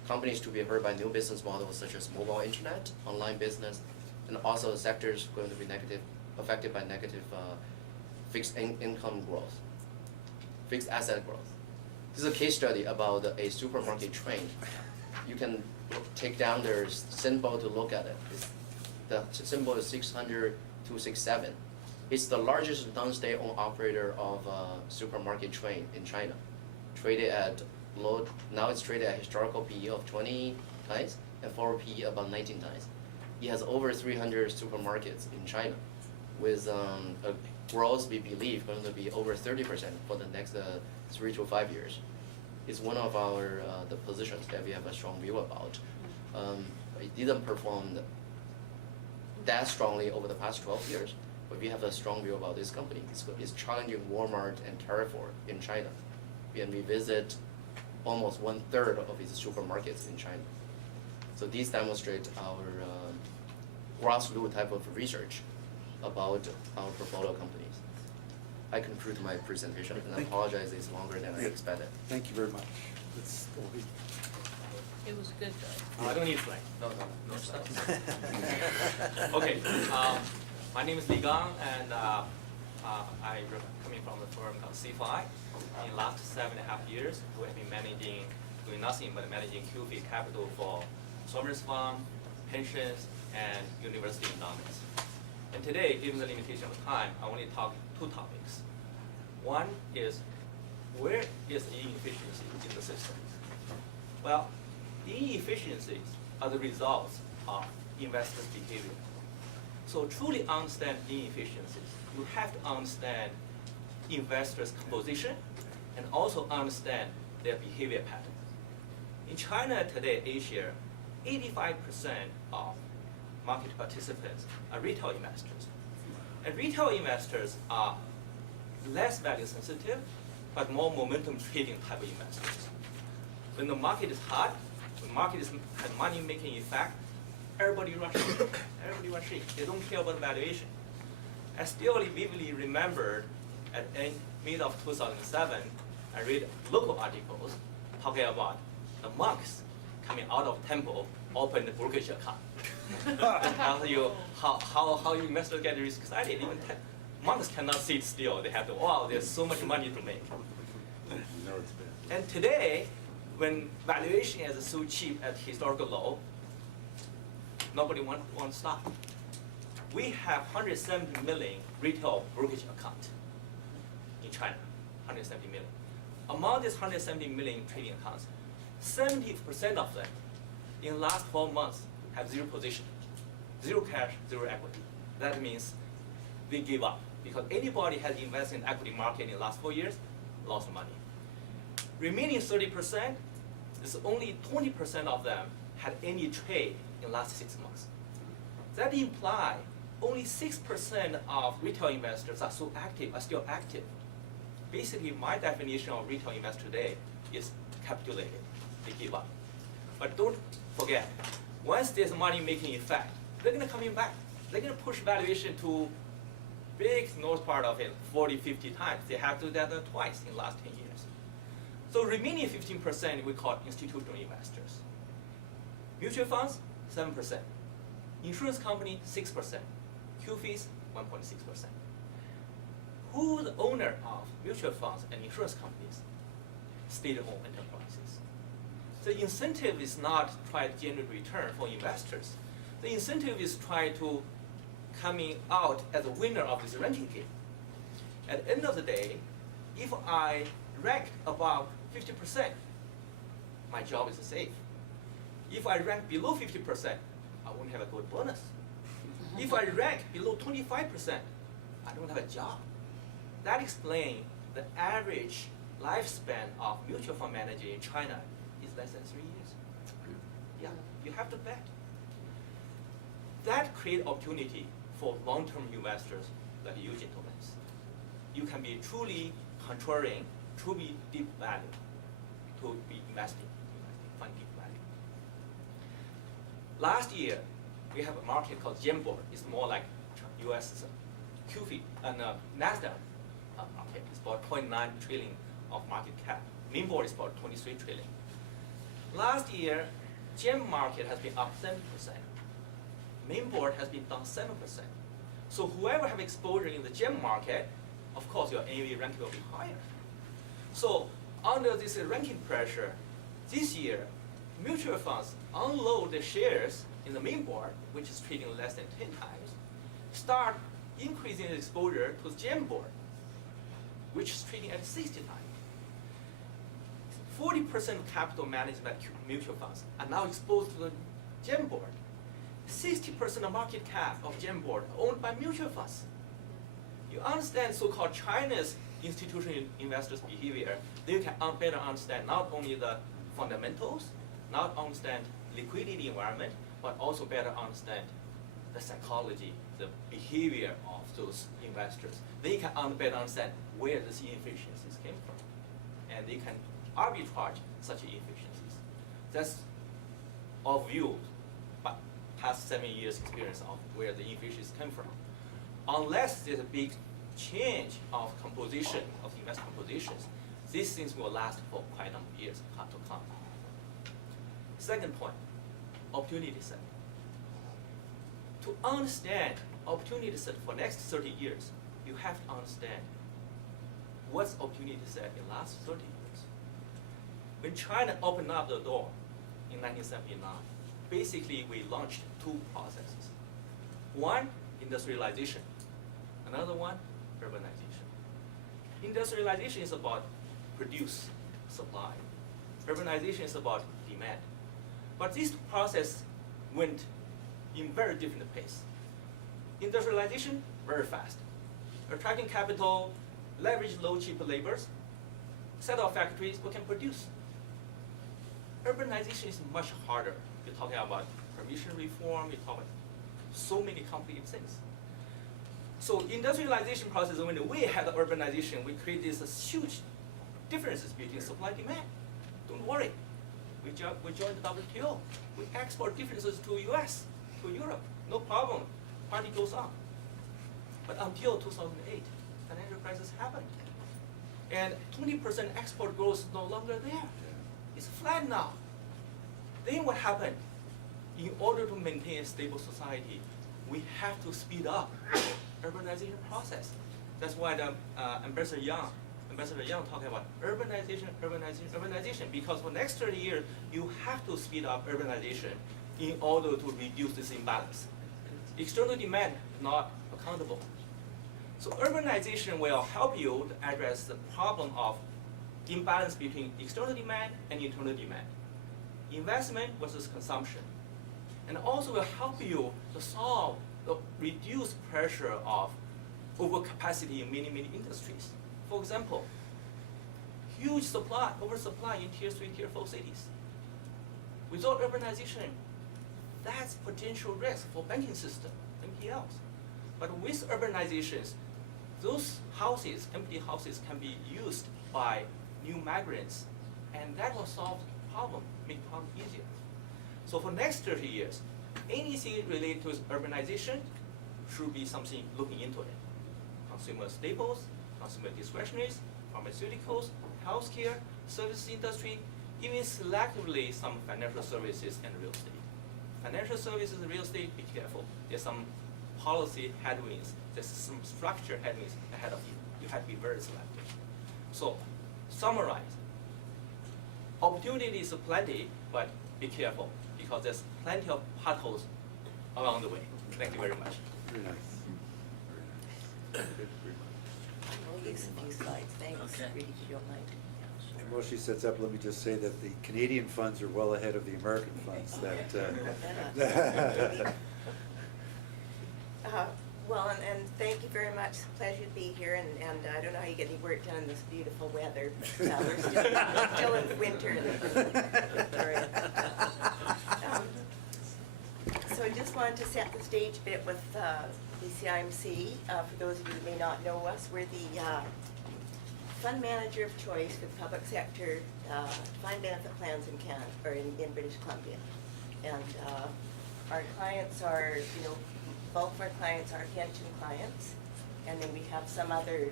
companies to be hurt by new business models such as mobile internet, online business, and also sectors going to be affected by negative fixed income growth, fixed asset growth. This is a case study about a supermarket chain. You can take down their symbol to look at it. The symbol is 600-267. It's the largest non-state-owned operator of a supermarket chain in China. Traded at low, now it's traded at historical PE of 20 times and forward PE about 19 times. It has over 300 supermarkets in China, with a growth we believe going to be over 30% for the next 3 to 5 years. It's one of our the positions that we have a strong view about. It didn't perform that strongly over the past 12 years, but we have a strong view about this company. It's challenging Walmart and Carrefour in China, and we visit almost 1/3 of its supermarkets in China. So these demonstrate our grassroots type of research about our portfolio companies. I conclude my presentation, and I apologize it's longer than I expected. Thank you very much. That's, It was good though. I don't need slide. No slides. Okay, my name is Li Gang, and I'm coming from a firm called C5. In the last 7.5 years, we have been doing nothing but managing QFI capital for sovereign fund, pensions, and university endowments. And today, given the limitation of time, I want to talk 2 topics. One is, where is inefficiency in the system? Well, inefficiencies are the results of investors' behavior. So truly understand inefficiencies, you have to understand investors' composition and also understand their behavior pattern. In China today, Asia, 85% of market participants are retail investors. And retail investors are less value sensitive, but more momentum trading type of investors. When the market is hot, when the market has money making effect, everybody rushes. Everybody rushes. They don't care about valuation. I still vividly remember at mid of 2007, I read local articles talking about the monks coming out of temple, open the brokerage account. That tells you how investors get excited. Even monks cannot sit still. They have to, wow, there's so much money to make. And today, when valuation is so cheap at historical low, nobody wants to stop. We have 170 million retail brokerage accounts in China, 170 million. Among these 170 million trading accounts, 70% of them in the last 12 months have zero position, zero cash, zero equity. That means they give up because anybody has invested in equity market in the last 4 years, lost money. Remaining 30%, is only 20% of them had any trade in the last 6 months. That implies only 6% of retail investors are still active. Basically, my definition of retail investor today is capitulated. They give up. But don't forget, once there's money making effect, they're going to come back. They're going to push valuation to big north part of it, 40, 50 times. They have to do that twice in the last 10 years. So remaining 15% we call institutional investors. Mutual funds, 7%. Insurance company, 6%. QFIs, 1.6%. Who the owner of mutual funds and insurance companies? State-owned enterprises. The incentive is not try to generate return for investors. The incentive is try to coming out as a winner of this ranking game. At the end of the day, if I rank above 50%, my job is safe. If I rank below 50%, I won't have a good bonus. If I rank below 25%, I don't have a job. That explains the average lifespan of mutual fund manager in China is less than 3 years. Yeah, you have to bet. That creates opportunity for long-term investors like you gentlemen. You can be truly contrarian, truly deep value, to be investing, find deep value. Last year, we have a market called Jamboard. It's more like U.S. QFI and NASDAQ market. It's about 0.9 trillion of market cap. Mainboard is about 23 trillion. Last year, Gem market has been up 7%. Mainboard has been down 7%. So whoever have exposure in the Gem market, of course your NAV ranking will be higher. So under this ranking pressure, this year, mutual funds unload the shares in the Mainboard, which is trading less than 10 times, start increasing the exposure to the Gem board, which is trading at 60 times. 40% capital managed by mutual funds are now exposed to the Gem board. 60% of market cap of Gem board owned by mutual funds. You understand so-called China's institutional investors' behavior, they can better understand not only the fundamentals, not understand liquidity environment, but also better understand the psychology, the behavior of those investors. They can better understand where these inefficiencies came from. And they can arbitrage such inefficiencies. That's our view, but past 7 years experience of where the inefficiencies come from. Unless there's a big change of composition, of investment compositions, these things will last for quite a number of years to come. Second point, opportunity set. To understand opportunity set for next 30 years, you have to understand what's opportunity set in the last 30 years. When China opened up the door in 1979, basically we launched two processes. One, industrialization. Another one, urbanization. Industrialization is about produce, supply. Urbanization is about demand. But these two processes went in very different pace. Industrialization, very fast. Attracting capital, leverage low, cheap labors, set up factories, we can produce. Urbanization is much harder. You're talking about permission reform, you're talking about so many complicated things. So industrialization process, when we had the urbanization, we create these huge differences between supply and demand. Don't worry, we joined the WTO. We export differences to US, to Europe, no problem. Party goes on. But until 2008, financial crisis happened. And 20% export growth is no longer there. It's flat now. Then what happened? In order to maintain a stable society, we have to speed up urbanization process. That's why the Ambassador Yang talking about urbanization, urbanization, urbanization. Because for next 30 years, you have to speed up urbanization in order to reduce this imbalance. External demand is not accountable. So urbanization will help you to address the problem of imbalance between external demand and internal demand. Investment versus consumption. And also will help you to solve the reduced pressure of overcapacity in many, many industries. For example, huge supply, oversupply in tier 3, tier 4 cities. Without urbanization, that's potential risk for banking system, NPLs. But with urbanizations, those houses, empty houses, can be used by new migrants, and that will solve the problem, make the problem easier. So for next 30 years, anything related to urbanization should be something looking into it. Consumer staples, consumer discretionaries, pharmaceuticals, healthcare, service industry, even selectively some financial services and real estate. Financial services and real estate, be careful. There's some policy headwinds, there's some structure headwinds ahead of you. You have to be very selective. So, summarize. Opportunities are plenty, but be careful because there's plenty of potholes along the way. Thank you very much. Very nice. Very nice. Good, very much. We'll use a few slides, thanks, Okay. Rudy, if you don't mind. And while she sets up, let me just say that the Canadian funds are well ahead of the American funds that. Well, and thank you very much, pleasure to be here, and I don't know how you get any work done in this beautiful weather, but we're still in winter in Victoria. So I just wanted to set the stage a bit with BCIMC. For those of you who may not know us, we're the fund manager of choice for the public sector defined benefit plans in Canada, or in British Columbia. And our clients are, bulk of our clients are pension clients, and then we have some other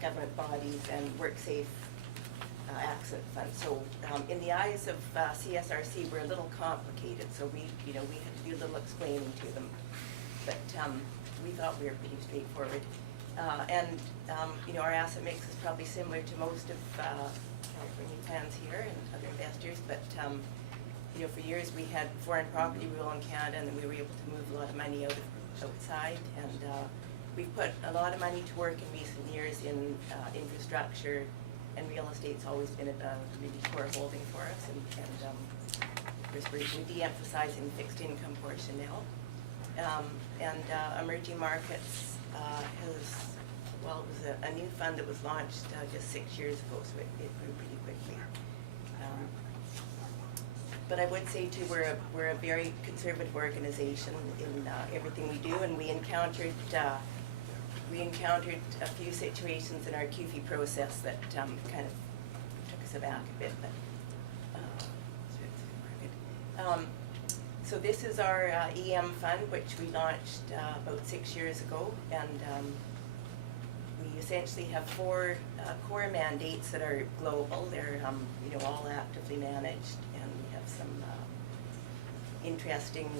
government bodies and WorkSafe accident funds. So in the eyes of CSRC, we're a little complicated, so we had to do a little explaining to them. But we thought we were pretty straightforward. Our asset mix is probably similar to most of California plans here and other investors, but for years we had foreign property rule in Canada, and then we were able to move a lot of money outside, and we've put a lot of money to work in recent years in infrastructure, and real estate's always been a really core holding for us, and of course we're de-emphasizing the fixed income portion now. Emerging markets it was a new fund that was launched just 6 years ago, so it grew pretty quickly. But I would say too, we're a very conservative organization in everything we do, and we encountered a few situations in our QFE process that kind of took us aback a bit. But so this is our EM fund, which we launched about 6 years ago, and we essentially have 4 core mandates that are global. They're all actively managed, and we have some interesting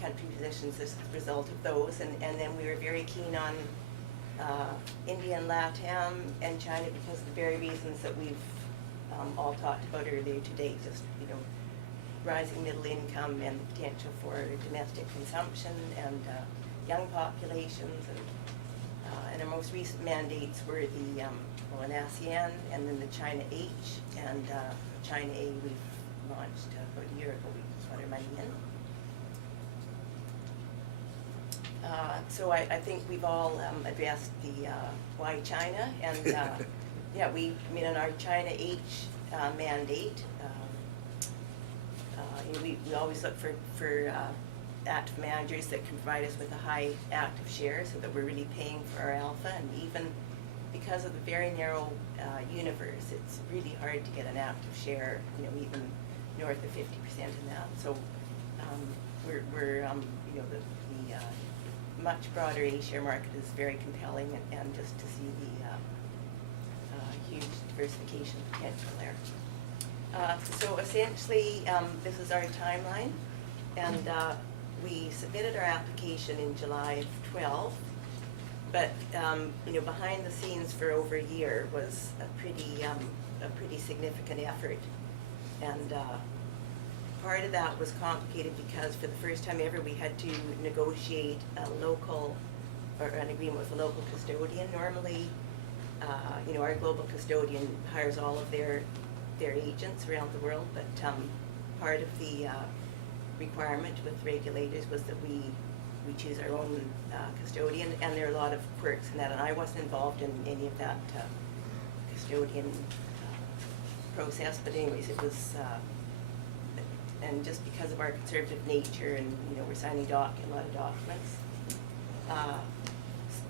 country positions as a result of those. And then we were very keen on India and LATAM and China because of the very reasons that we've all talked about earlier today. Just rising middle income and the potential for domestic consumption and young populations, and our most recent mandates were the in ASEAN, and then the China H, and China A we've launched about a year ago. We put our money in. So I think we've all addressed the why China, and in our China H mandate, we always look for active managers that can provide us with a high active share so that we're really paying for our alpha, and even because of the very narrow universe, it's really hard to get an active share, even north of 50% in that. So we're the much broader A-share market is very compelling, and just to see the huge diversification potential there. So essentially, this is our timeline, and we submitted our application in July of 12, but behind the scenes for over a year was a pretty significant effort, and part of that was complicated because for the first time ever we had to negotiate an agreement with a local custodian. Normally, our global custodian hires all of their agents around the world, but part of the requirement with regulators was that we choose our own custodian, and there are a lot of quirks in that, and I wasn't involved in any of that custodian process, but anyways, it was, and just because of our conservative nature, and we're signing a lot of documents,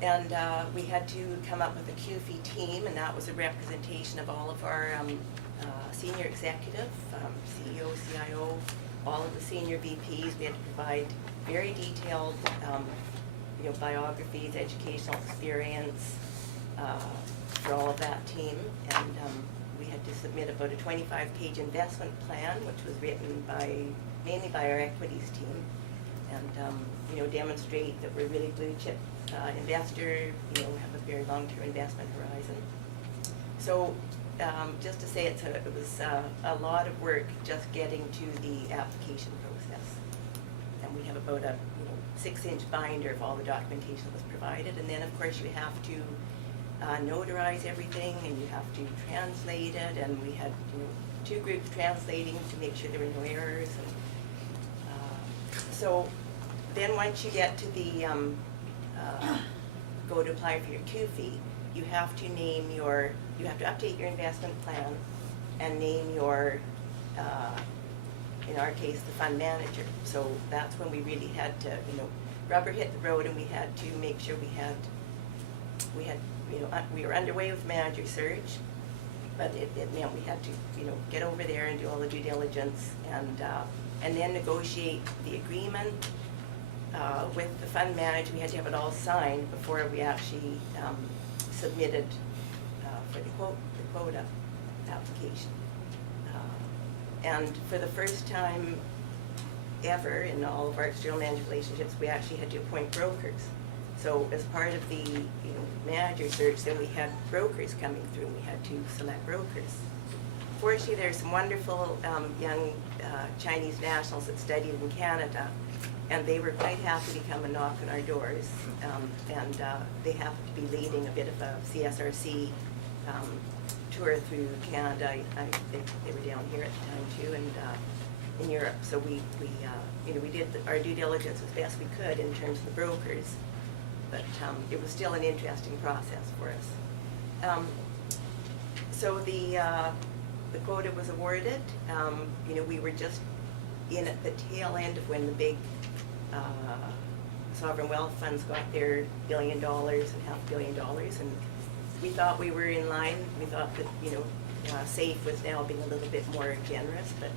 and we had to come up with a QFE team, and that was a representation of all of our senior executive, CEO, CIO, all of the senior VPs. We had to provide very detailed biographies, educational experience for all of that team, and we had to submit about a 25-page investment plan, which was written mainly by our equities team, and demonstrate that we're really blue chip investor, have a very long-term investment horizon. So just to say it was a lot of work just getting to the application process, and we have about a 6-inch binder of all the documentation that was provided, and then of course you have to notarize everything, and you have to translate it, and we had 2 groups translating to make sure there were no errors. And, so then once you get to the go to apply for your Q fee, you have to name you have to update your investment plan and name your, in our case, the fund manager. So that's when we really had to, rubber hit the road, and we had to make sure we were underway with manager search, but it meant we had to, get over there and do all the due diligence and then negotiate the agreement with the fund manager. We had to have it all signed before we actually submitted for the quota application. And for the first time ever in all of our external management relationships, we actually had to appoint brokers. So as part of the manager search, then we had brokers coming through, and we had to select brokers. Fortunately, there's some wonderful young Chinese nationals that studied in Canada, and they were quite happy to come and knock on our doors. And they happened to be leading a bit of a CSRC tour through Canada. They were down here at the time too, and in Europe. So we did our due diligence as best we could in terms of the brokers, but it was still an interesting process for us. So the quota was awarded. We were just in at the tail end of when the big sovereign wealth funds got their $1 billion and $500 million, and we thought we were in line. We thought that SAFE was now being a little bit more generous, but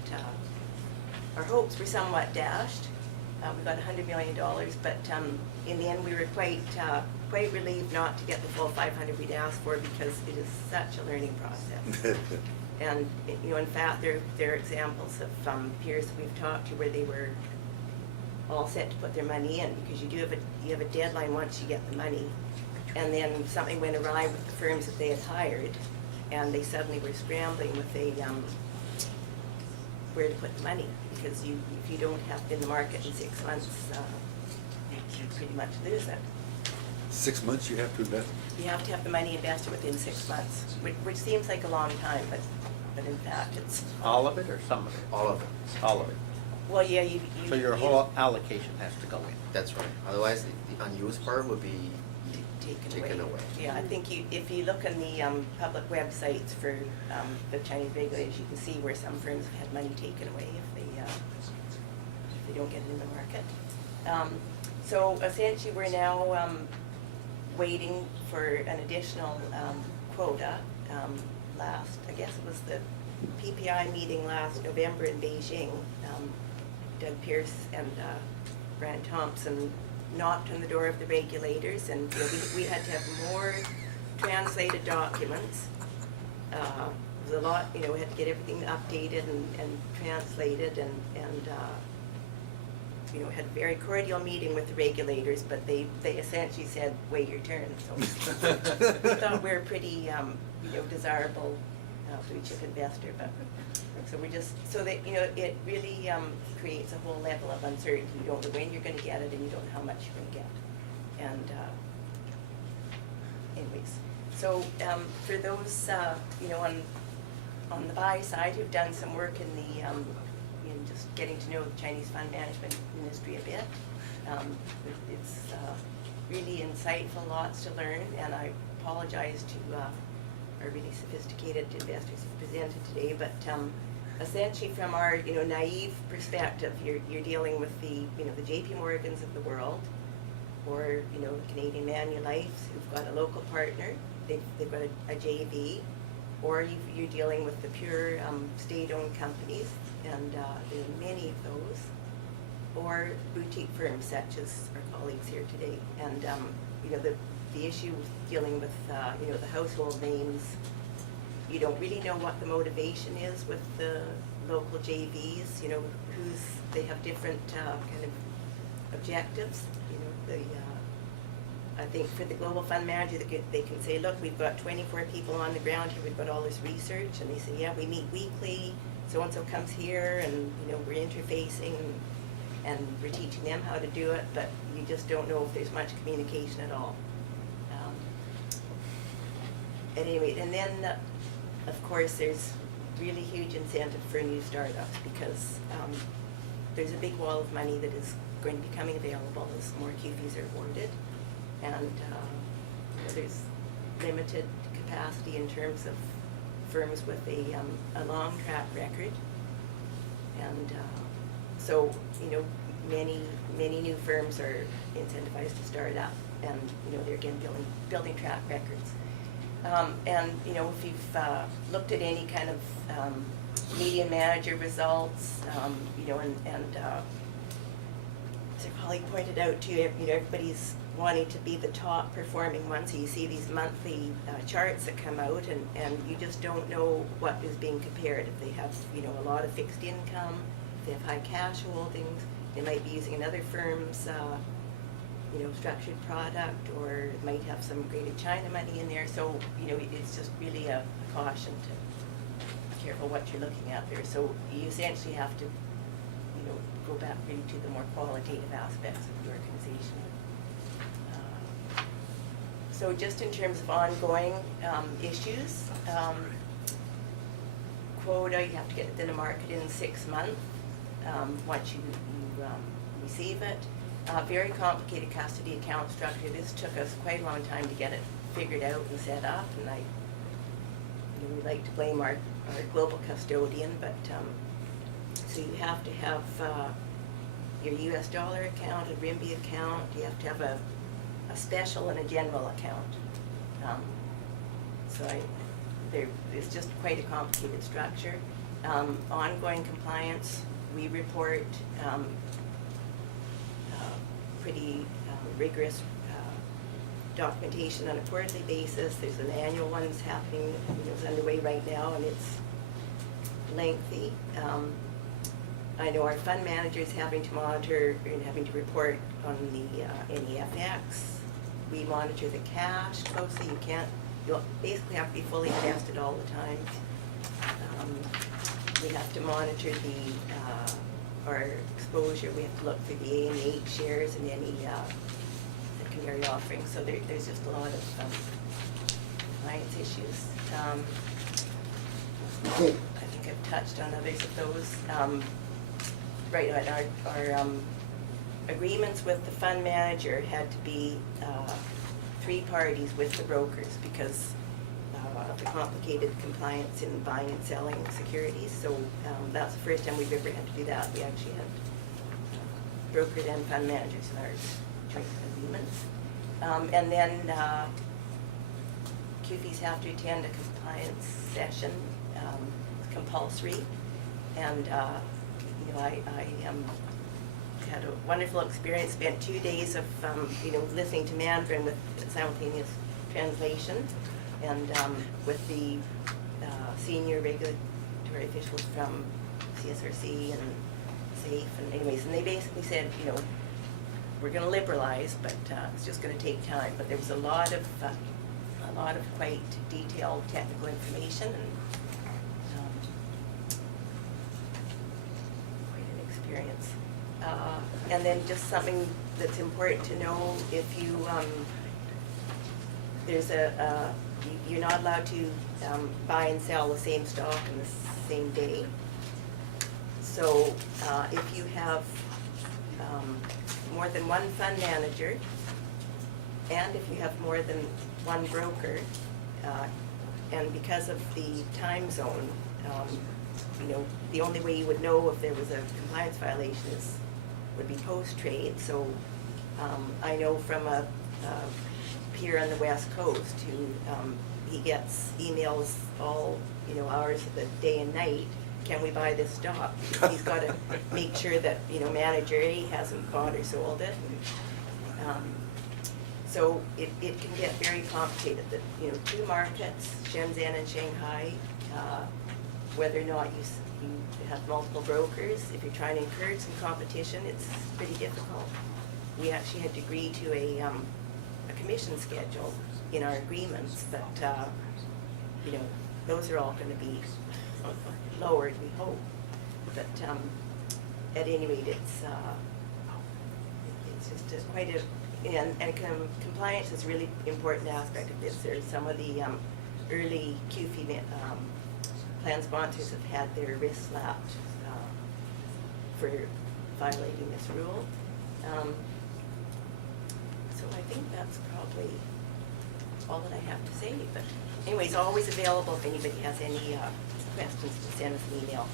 our hopes were somewhat dashed. We got $100 million, but in the end we were quite relieved not to get the full 500 we'd asked for, because it is such a learning process. And in fact, there are examples of peers that we've talked to where they were all set to put their money in, because you have a deadline once you get the money, and then something went awry with the firms that they had hired, and they suddenly were scrambling with where to put the money, because if you don't have it in the market in 6 months, you pretty much lose it. 6 months you have to invest? You have to have the money invested within 6 months, which seems like a long time, but in fact it's. All of it or some of it? All of them. All of it. Well, yeah, you. So your whole allocation has to go in. That's right. Otherwise, the unused part would be taken away. Yeah, I think if you look on the public websites for the Chinese regulators, you can see where some firms have had money taken away if they don't get it in the market. So essentially, we're now waiting for an additional quota. I guess it was the PPI meeting last November in Beijing. Doug Pierce and Brant Thompson knocked on the door of the regulators, and we had to have more translated documents. It was a lot, we had to get everything updated and translated, and had a very cordial meeting with the regulators, but they essentially said, wait your turn. So we thought we were pretty desirable blue chip investor, but so we're just, so that, it really creates a whole level of uncertainty. You don't know when you're going to get it, and you don't know how much you're going to get. And anyways, so for those, on the buy side who've done some work in the, just getting to know the Chinese fund management industry a bit, it's really insightful, lots to learn, and I apologize to our really sophisticated investors who presented today, but essentially from our naive perspective, you're dealing with the the JP Morgans of the world, or the Canadian Manulifes who've got a local partner, they've got a JV, or you're dealing with the pure state-owned companies, and there are many of those, or boutique firms such as our colleagues here today. And the issue with dealing with the household names, you don't really know what the motivation is with the local JVs. They have different kind of objectives. I think for the global fund manager, they can say, look, we've got 24 people on the ground here, we've got all this research, and they say, yeah, we meet weekly, so-and-so comes here, and we're interfacing. and we're teaching them how to do it, but you just don't know if there's much communication at all. At any rate, and then, of course, there's really huge incentive for new startups because there's a big wall of money that is going to be coming available as more QFEs are awarded, and there's limited capacity in terms of firms with a long track record, and so many new firms are incentivized to start up, and they're again building track records. And if you've looked at any kind of median manager results, and as a colleague pointed out too, everybody's wanting to be the top performing one. So you see these monthly charts that come out, and you just don't know what is being compared. If they have a lot of fixed income, if they have high cash holdings, they might be using another firm's structured product, or might have some Greater China money in there. So it's just really a caution to be careful what you're looking at there. So you essentially have to go back really to the more qualitative aspects of the organization. So just in terms of ongoing issues, quota, you have to get it in the market in 6 months once you receive it. Very complicated custody account structure. This took us quite a long time to get it figured out and set up, and we like to blame our global custodian, but so you have to have your US dollar account, a RMB account, you have to have a special and a general account. It's just quite a complicated structure. Ongoing compliance, we report pretty rigorous documentation on a quarterly basis. There's an annual one that's happening, it's underway right now, and it's lengthy. I know our fund manager is having to monitor and having to report on the NEFX. We monitor the cash closely. You'll basically have to be fully invested all the time. We have to monitor our exposure. We have to look through the AMH shares and any secondary offerings. So there's just a lot of compliance issues. I think I've touched on others of those. Right, our agreements with the fund manager had to be 3 parties with the brokers because of the complicated compliance in buying and selling securities. So that's the first time we've ever had to do that. We actually had brokered and fund managers in our joint agreements. And then QFEs have to attend a compliance session, compulsory. And I had a wonderful experience. Spent 2 days of listening to Mandarin with simultaneous translation, and with the senior regulatory officials from CSRC and SAFE, and anyways, and they basically said, we're going to liberalize, but it's just going to take time. But there was a lot of quite detailed technical information, and quite an experience. And then just something that's important to know: if you you're not allowed to buy and sell the same stock in the same day. So if you have more than one fund manager, and if you have more than one broker, and because of the time zone, the only way you would know if there was a compliance violation would be post-trade. So I know from a peer on the West Coast who he gets emails all hours of the day and night. Can we buy this stock? He's got to make sure that manager A hasn't bought or sold it. So it can get very complicated. That 2 markets, Shenzhen and Shanghai, whether or not you have multiple brokers. If you're trying to encourage some competition, it's pretty difficult. We actually had to agree to a commission schedule in our agreements, but those are all going to be lowered, we hope. But at any rate, quite a, and compliance is a really important aspect of this. There's some of the early QFE plan sponsors have had their wrists slapped for violating this rule. So I think that's probably all that I have to say. But anyways, always available if anybody has any questions, to send us an email.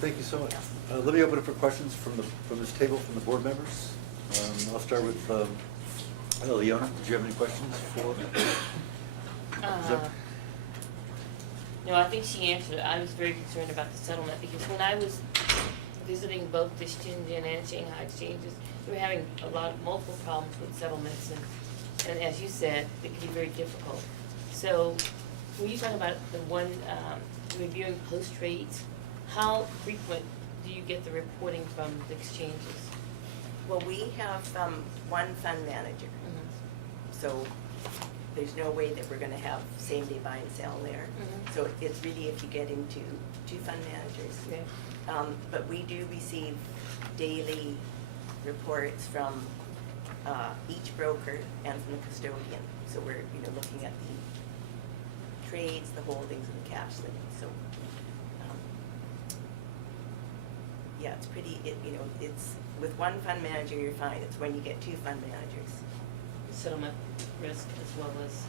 Thank you so much. Let me open it for questions from this table, from the board members. I'll start with Leona. Did you have any questions for? No, I think she answered it. I was very concerned about the settlement because when I was visiting both the Shenzhen and Shanghai exchanges, we were having multiple problems with settlements, and as you said, it can be very difficult. So, when you talk about the one reviewing post trades, how frequent do you get the reporting from the exchanges? Well, we have one fund manager, so there's no way that we're gonna have same-day buy and sell there. Mhm. So it's really if you get into two fund managers. Okay. But we do receive daily reports from each broker and from the custodian. So we're, looking at the trades, the holdings, and the cash limits. So, yeah, it's pretty, it's, with one fund manager, you're fine. It's when you get two fund managers. Settlement risk as well as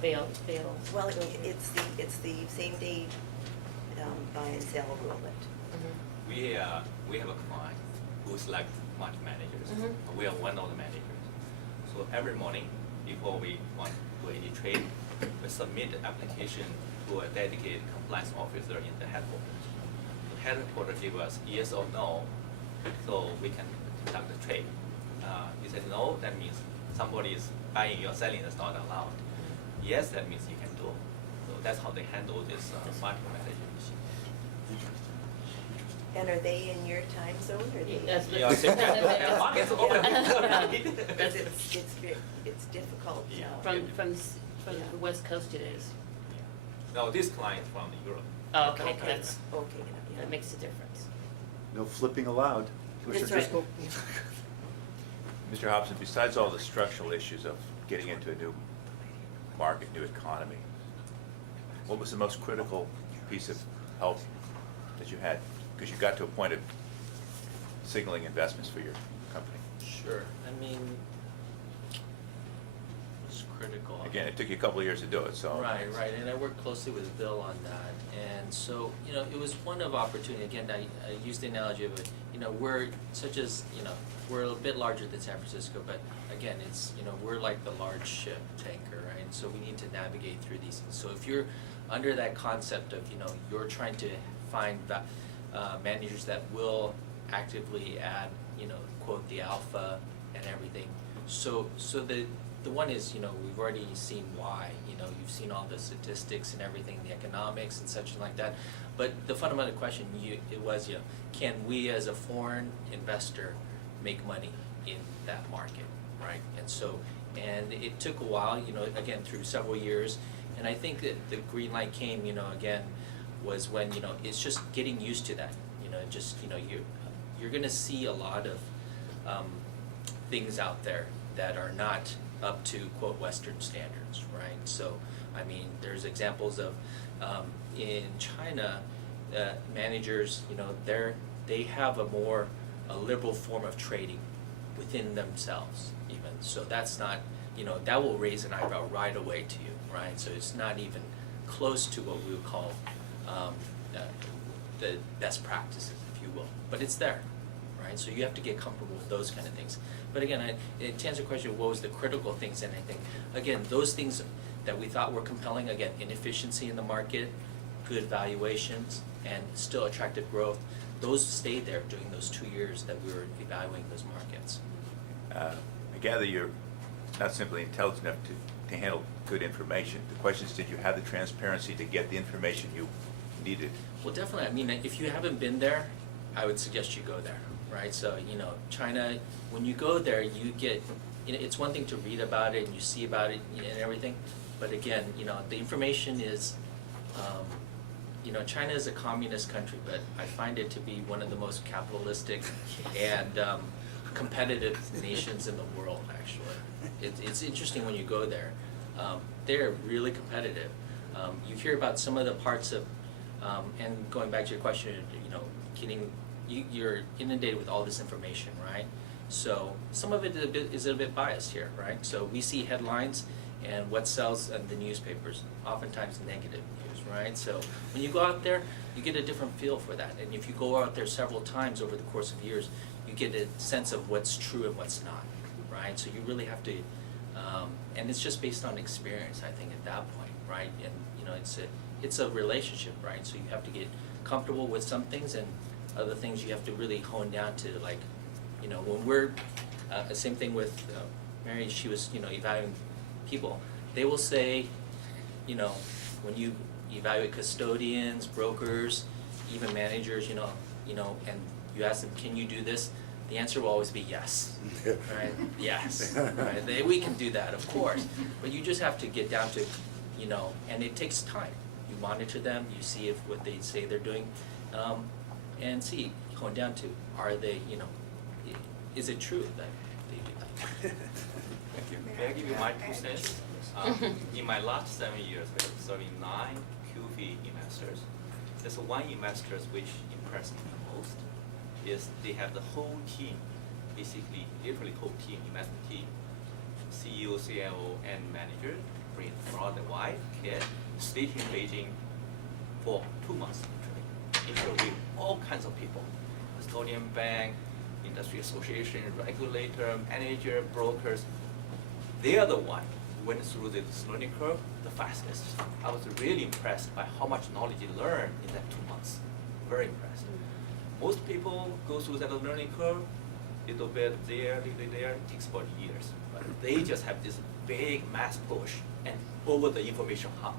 fails. Well, it's the same day buy and sell rule that. Mhm. We have a client who select market managers. Mhm. We are one of the managers. So every morning, before we want to do any trade, we submit the application to a dedicated compliance officer in the headquarters. The headquarters give us yes or no, so we can conduct the trade. You said no, that means somebody is buying or selling is not allowed. Yes, that means you can do. So that's how they handle this market managers. And are they in your time zone, or they? That's the- Yeah, same time. Yeah, market's open. Because it's difficult. Yeah. From Yeah. the west coast it is. No, this client from Europe. Oh, okay, Okay. that's, Okay, yeah. that makes a difference. No flipping allowed. Commissioner That's right. Driscoll? Mr. Hobson, besides all the structural issues of getting into a new market, new economy, what was the most critical piece of help that you had? Because you got to a point of signaling investments for your company. Sure. I mean, it's critical. Again, it took you a couple of years to do it, so. Right, and I worked closely with Bill on that, and so, it was one of opportunity, again, I used the analogy of it, we're we're a bit larger than San Francisco, but again, it's, we're like the large ship tanker, right, and so we need to navigate through these things. So if you're under that concept of, you're trying to find managers that will actively add, quote, the alpha and everything, so the one is, we've already seen why, you've seen all the statistics and everything, the economics and such like that. But the fundamental question it was, can we as a foreign investor make money in that market, right? And so, and it took a while, again, through several years. And I think that the green light came, again, was when, it's just getting used to that, you're gonna see a lot of things out there that are not up to, quote, Western standards, right? So, I mean, there's examples of, in China, managers, they have a liberal form of trading within themselves even. So that's not, that will raise an eyebrow right away to you, right? So it's not even close to what we would call the best practices, if you will. But it's there, right? So you have to get comfortable with those kind of things. But again, to answer the question, what was the critical things, and I think, again, those things that we thought were compelling, again, inefficiency in the market, good valuations, and still attractive growth, those stayed there during those 2 years that we were evaluating those markets. I gather you're not simply intelligent enough to handle good information. The question is, did you have the transparency to get the information you needed? Well, definitely. I mean, if you haven't been there, I would suggest you go there, right? So, China, when you go there, you get, it's one thing to read about it and you see about it and everything, but again, the information is, China is a communist country, but I find it to be one of the most capitalistic and competitive nations in the world, actually. It's interesting when you go there. They're really competitive. You hear about some of the parts of, and going back to your question, you're inundated with all this information, right? So some of it is a bit biased here, right? So we see headlines and what sells in the newspapers, oftentimes negative news, right? So when you go out there, you get a different feel for that. And if you go out there several times over the course of years, you get a sense of what's true and what's not, right? So you really have to, and it's just based on experience, I think, at that point, right? And it's a relationship, right? So you have to get comfortable with some things, and other things you have to really hone down to, like, when we're, same thing with Mary, she was, evaluating people. They will say, when you evaluate custodians, brokers, even managers, and you ask them, can you do this? The answer will always be yes, right? Yes, right? We can do that, of course. But you just have to get down to, and it takes time. You monitor them, you see if what they say they're doing, and see, going down to, are they, is it true that they do that? Thank you. May I give you my 2 cents? In my last 7 years, we have serving 9 QV investors. There's one investor which impressed me the most, is they have the whole team, basically, literally whole team, investment team, CEO, CIO, and manager, bring their wife, kid, stay in Beijing for 2 months, interview all kinds of people, custodian bank, industry association, regulator, manager, brokers. They are the one who went through this learning curve the fastest. I was really impressed by how much knowledge you learned in that 2 months. Very impressed. Most people go through that learning curve, little bit there, little there, it takes about years. But they just have this big mass push, and over the information hub,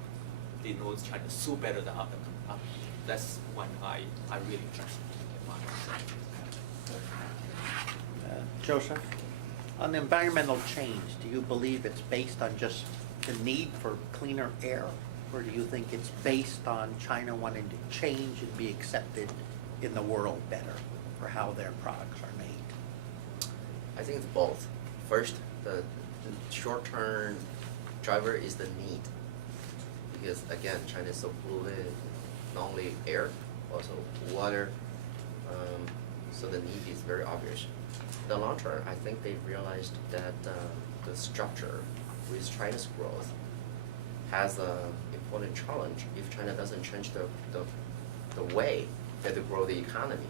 they know China so better than other. That's one I really trust. Joseph, on environmental change, do you believe it's based on just the need for cleaner air? Or do you think it's based on China wanting to change and be accepted in the world better for how their products are made? I think it's both. First, the short-term driver is the need. Because again, China is so polluted, not only air, also water, so the need is very obvious. In the long term, I think they realized that the structure with China's growth has an important challenge if China doesn't change the way that they grow the economy.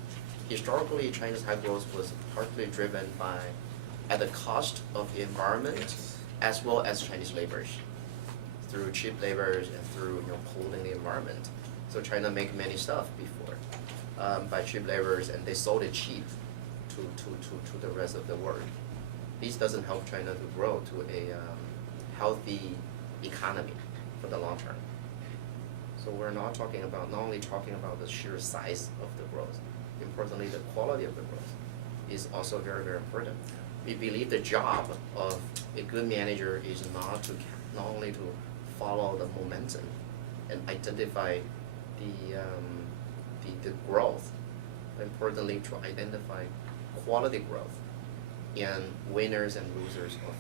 Historically, China's high growth was partly driven by at the cost of the environment as well as Chinese laborers, through cheap laborers and through polluting the environment. So China make many stuff before by cheap laborers, and they sold it cheap to the rest of the world. This doesn't help China to grow to a healthy economy for the long term. So we're not only talking about the sheer size of the growth. Importantly, the quality of the growth is also very, very important. We believe the job of a good manager is not only to follow the momentum and identify the growth, but importantly to identify quality growth and winners and losers of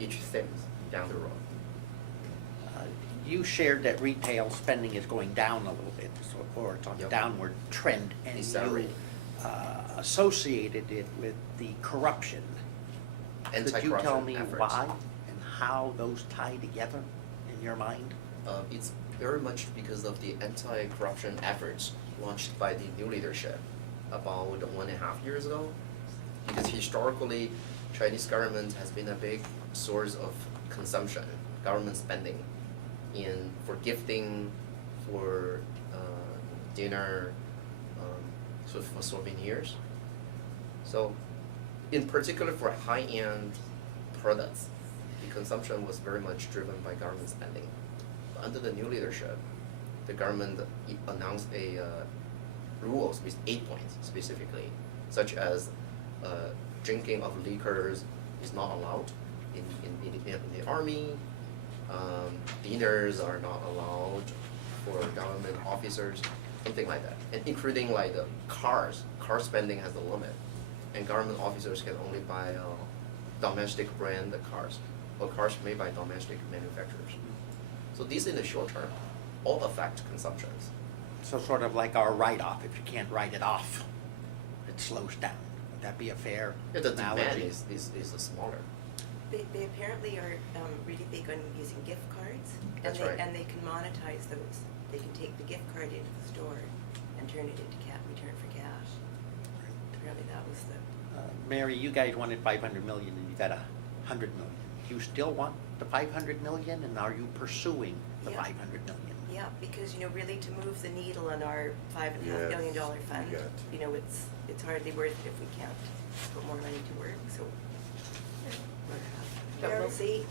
each thing down the road. You shared that retail spending is going down a little bit, or it's on a downward trend, and you associated it with the corruption. Could you tell me efforts. why and how those tie together in your mind? It's very much because of the anti-corruption efforts launched by the new leadership about 1.5 years ago. Because historically, Chinese government has been a big source of consumption, government spending, for gifting, for dinner, for souvenirs. So, in particular for high-end products, the consumption was very much driven by government spending. But under the new leadership, the government announced rules with 8 points specifically, such as drinking of liquors is not allowed in the army. Dinners are not allowed for government officers, something like that. And including like the car spending has a limit. and government officers can only buy domestic brand cars or cars made by domestic manufacturers. So these in the short term all affect consumptions. So sort of like our write-off, if you can't write it off, it slows down. Would that be a fair Yeah, the demand analogy? is smaller. They apparently are really big on using gift cards. That's right. And they can monetize those. They can take the gift card into the store and turn it into return for cash. Apparently that was the, Mary, you guys wanted 500 million and you got 100 million. Do you still want the 500 million, and are you pursuing the Yeah. 500 million? yeah, because, really to move the needle on our $5.5 Yes, billion fund, we got it. it's hardly worth it if we can't put more money to work, so. But we'll see.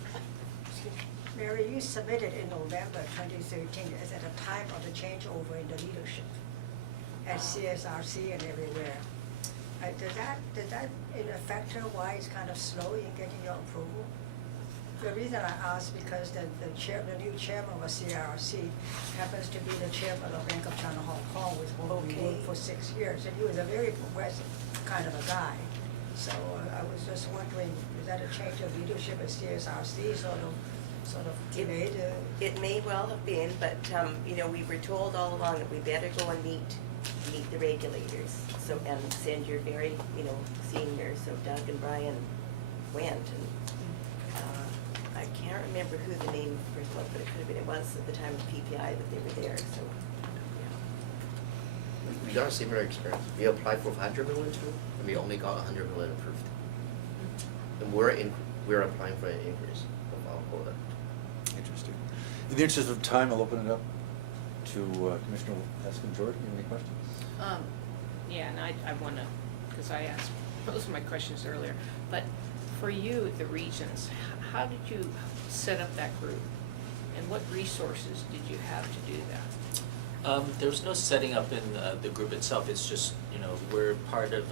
Mary, you submitted in November 2013 as at the time of the changeover in the leadership at CSRC and everywhere. Does that in a factor why it's kind of slow in getting your approval? The reason I ask because the new chairman of CSRC happens to be the chairman of Bank of China Hong Kong, with whom we Okay. worked for 6 years, and he was a very progressive kind of a guy. So I was just wondering, is that a change of leadership at CSRC sort of delayed? It may well have been, but, we were told all along that we better go and meet the regulators, so, and send your very, senior, so Doug and Brian went, and, I can't remember who the name first was, but it could have been, it was at the time of PPI that they were there, so, yeah. We got a similar experience. We applied for 500 million too, and we only got 100 million approved. And we're applying for an increase of our quota. Interesting. In the interest of time, I'll open it up to Commissioner Eskin Jordan. You have any questions? Yeah, and I want to, because I asked most of my questions earlier, but for you, the regions, how did you set up that group? And what resources did you have to do that? There's no setting up in the group itself. It's just, we're part of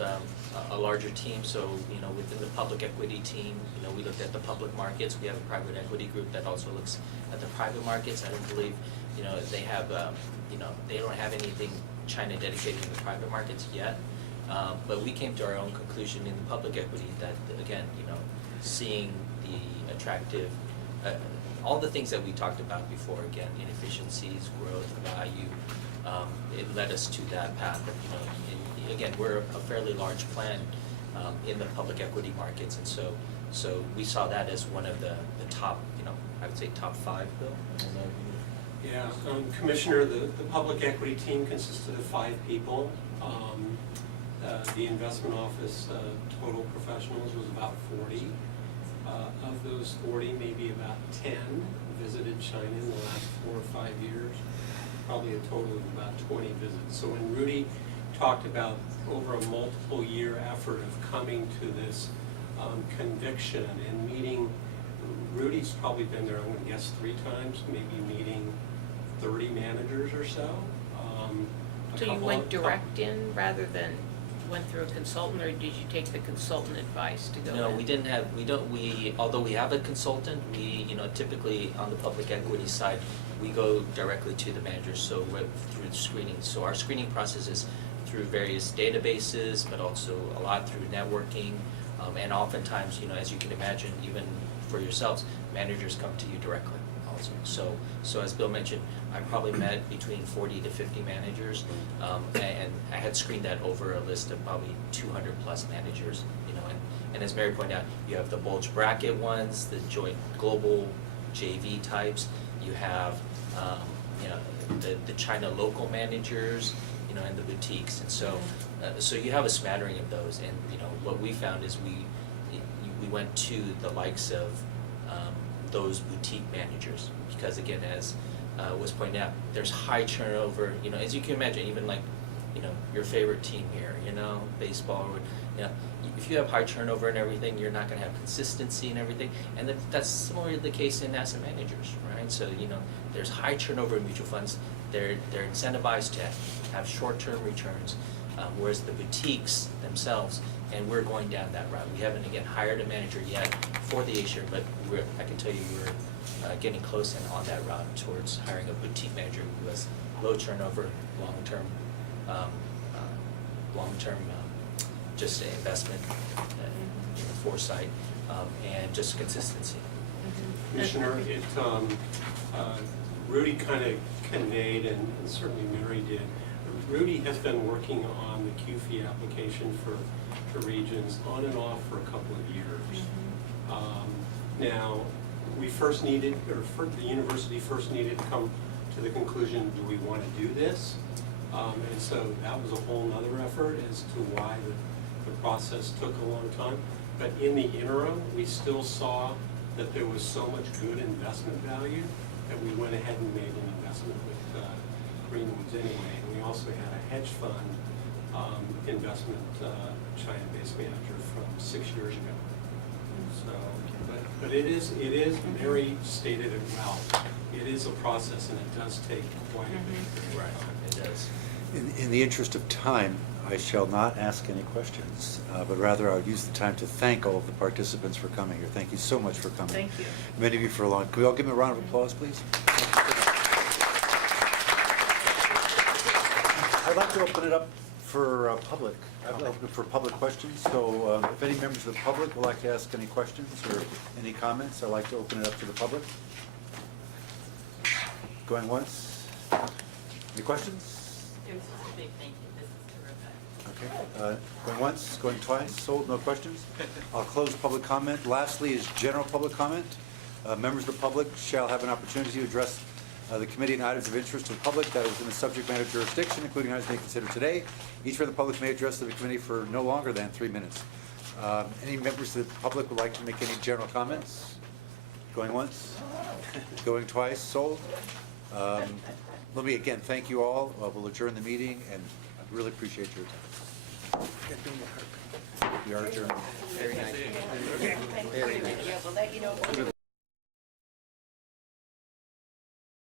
a larger team. So, within the public equity team, we looked at the public markets. We have a private equity group that also looks at the private markets. I don't believe, they have, they don't have anything China dedicated to the private markets yet. But we came to our own conclusion in the public equity that, again, seeing the attractive, all the things that we talked about before, again, inefficiencies, growth, value, it led us to that path of, again, we're a fairly large plan in the public equity markets, and so we saw that as one of the top, I would say top 5, Bill. I don't know. Yeah, Commissioner, the public equity team consisted of 5 people. The investment office total professionals was about 40. Of those 40, maybe about 10 visited China in the last 4 or 5 years, probably a total of about 20 visits. So when Rudy talked about over a multiple year effort of coming to this conviction and meeting, Rudy's probably been there, I'm going to guess 3 times, maybe meeting 30 managers or so. So you went direct in rather than went through a consultant, or did you take the consultant advice to go in? No, we didn't have, although we have a consultant, we, typically on the public equity side, we go directly to the managers, so we're through screening. So our screening process is through various databases, but also a lot through networking, and oftentimes, as you can imagine, even for yourselves, managers come to you directly also. So as Bill mentioned, I probably met between 40 to 50 managers, and I had screened that over a list of probably 200 plus managers, and as Mary pointed out, you have the bulge bracket ones, the joint global JV types, you have, the China local managers, and the boutiques, and so you have a smattering of those, and what we found is we went to the likes of those boutique managers, because again, as was pointed out, there's high turnover, as you can imagine, even like, your favorite team here, baseball, or, if you have high turnover and everything, you're not gonna have consistency and everything, and that's similarly the case in asset managers, right? So, there's high turnover in mutual funds, they're incentivized to have short-term returns, whereas the boutiques themselves, and we're going down that route. We haven't, again, hired a manager yet for the A-share, but I can tell you we're getting close and on that route towards hiring a boutique manager who has low turnover, long-term just investment, foresight, and just consistency. Commissioner, Rudy kind of conveyed, and certainly Mary did, Rudy has been working on the QFIE application for regions on and off for a couple of years. Now, we first needed, the university first needed to come to the conclusion, do we want to do this? And so that was a whole nother effort as to why the process took a long time. But in the interim, we still saw that there was so much good investment value that we went ahead and made an investment with Greenwoods anyway. And we also had a hedge fund investment China-based manager from 6 years ago. So, but it is, Mary stated it well. It is a process and it does take quite a bit of time. It does. In the interest of time, I shall not ask any questions, but rather I would use the time to thank all of the participants for coming here. Thank you so much for coming. Thank you. Many of you for a long, can we all give them a round of applause, please? I'd like to open it up for public. I'd like to open it for public questions. So if any members of the public would like to ask any questions or any comments, I'd like to open it up to the public. Going once. Any questions? It was just a big thank you. This is terrific. Okay, going once, going twice, sold, no questions? I'll close public comment. Lastly is general public comment. Members of the public shall have an opportunity to address the committee on items of interest to the public that are within the subject matter jurisdiction, including items being considered today. Each member of the public may address the committee for no longer than 3 minutes. Any members of the public would like to make any general comments? Going once, going twice, sold? Let me again thank you all. We'll adjourn the meeting, and I really appreciate your attendance. We are adjourned. Very nice. Yeah, we'll let you know.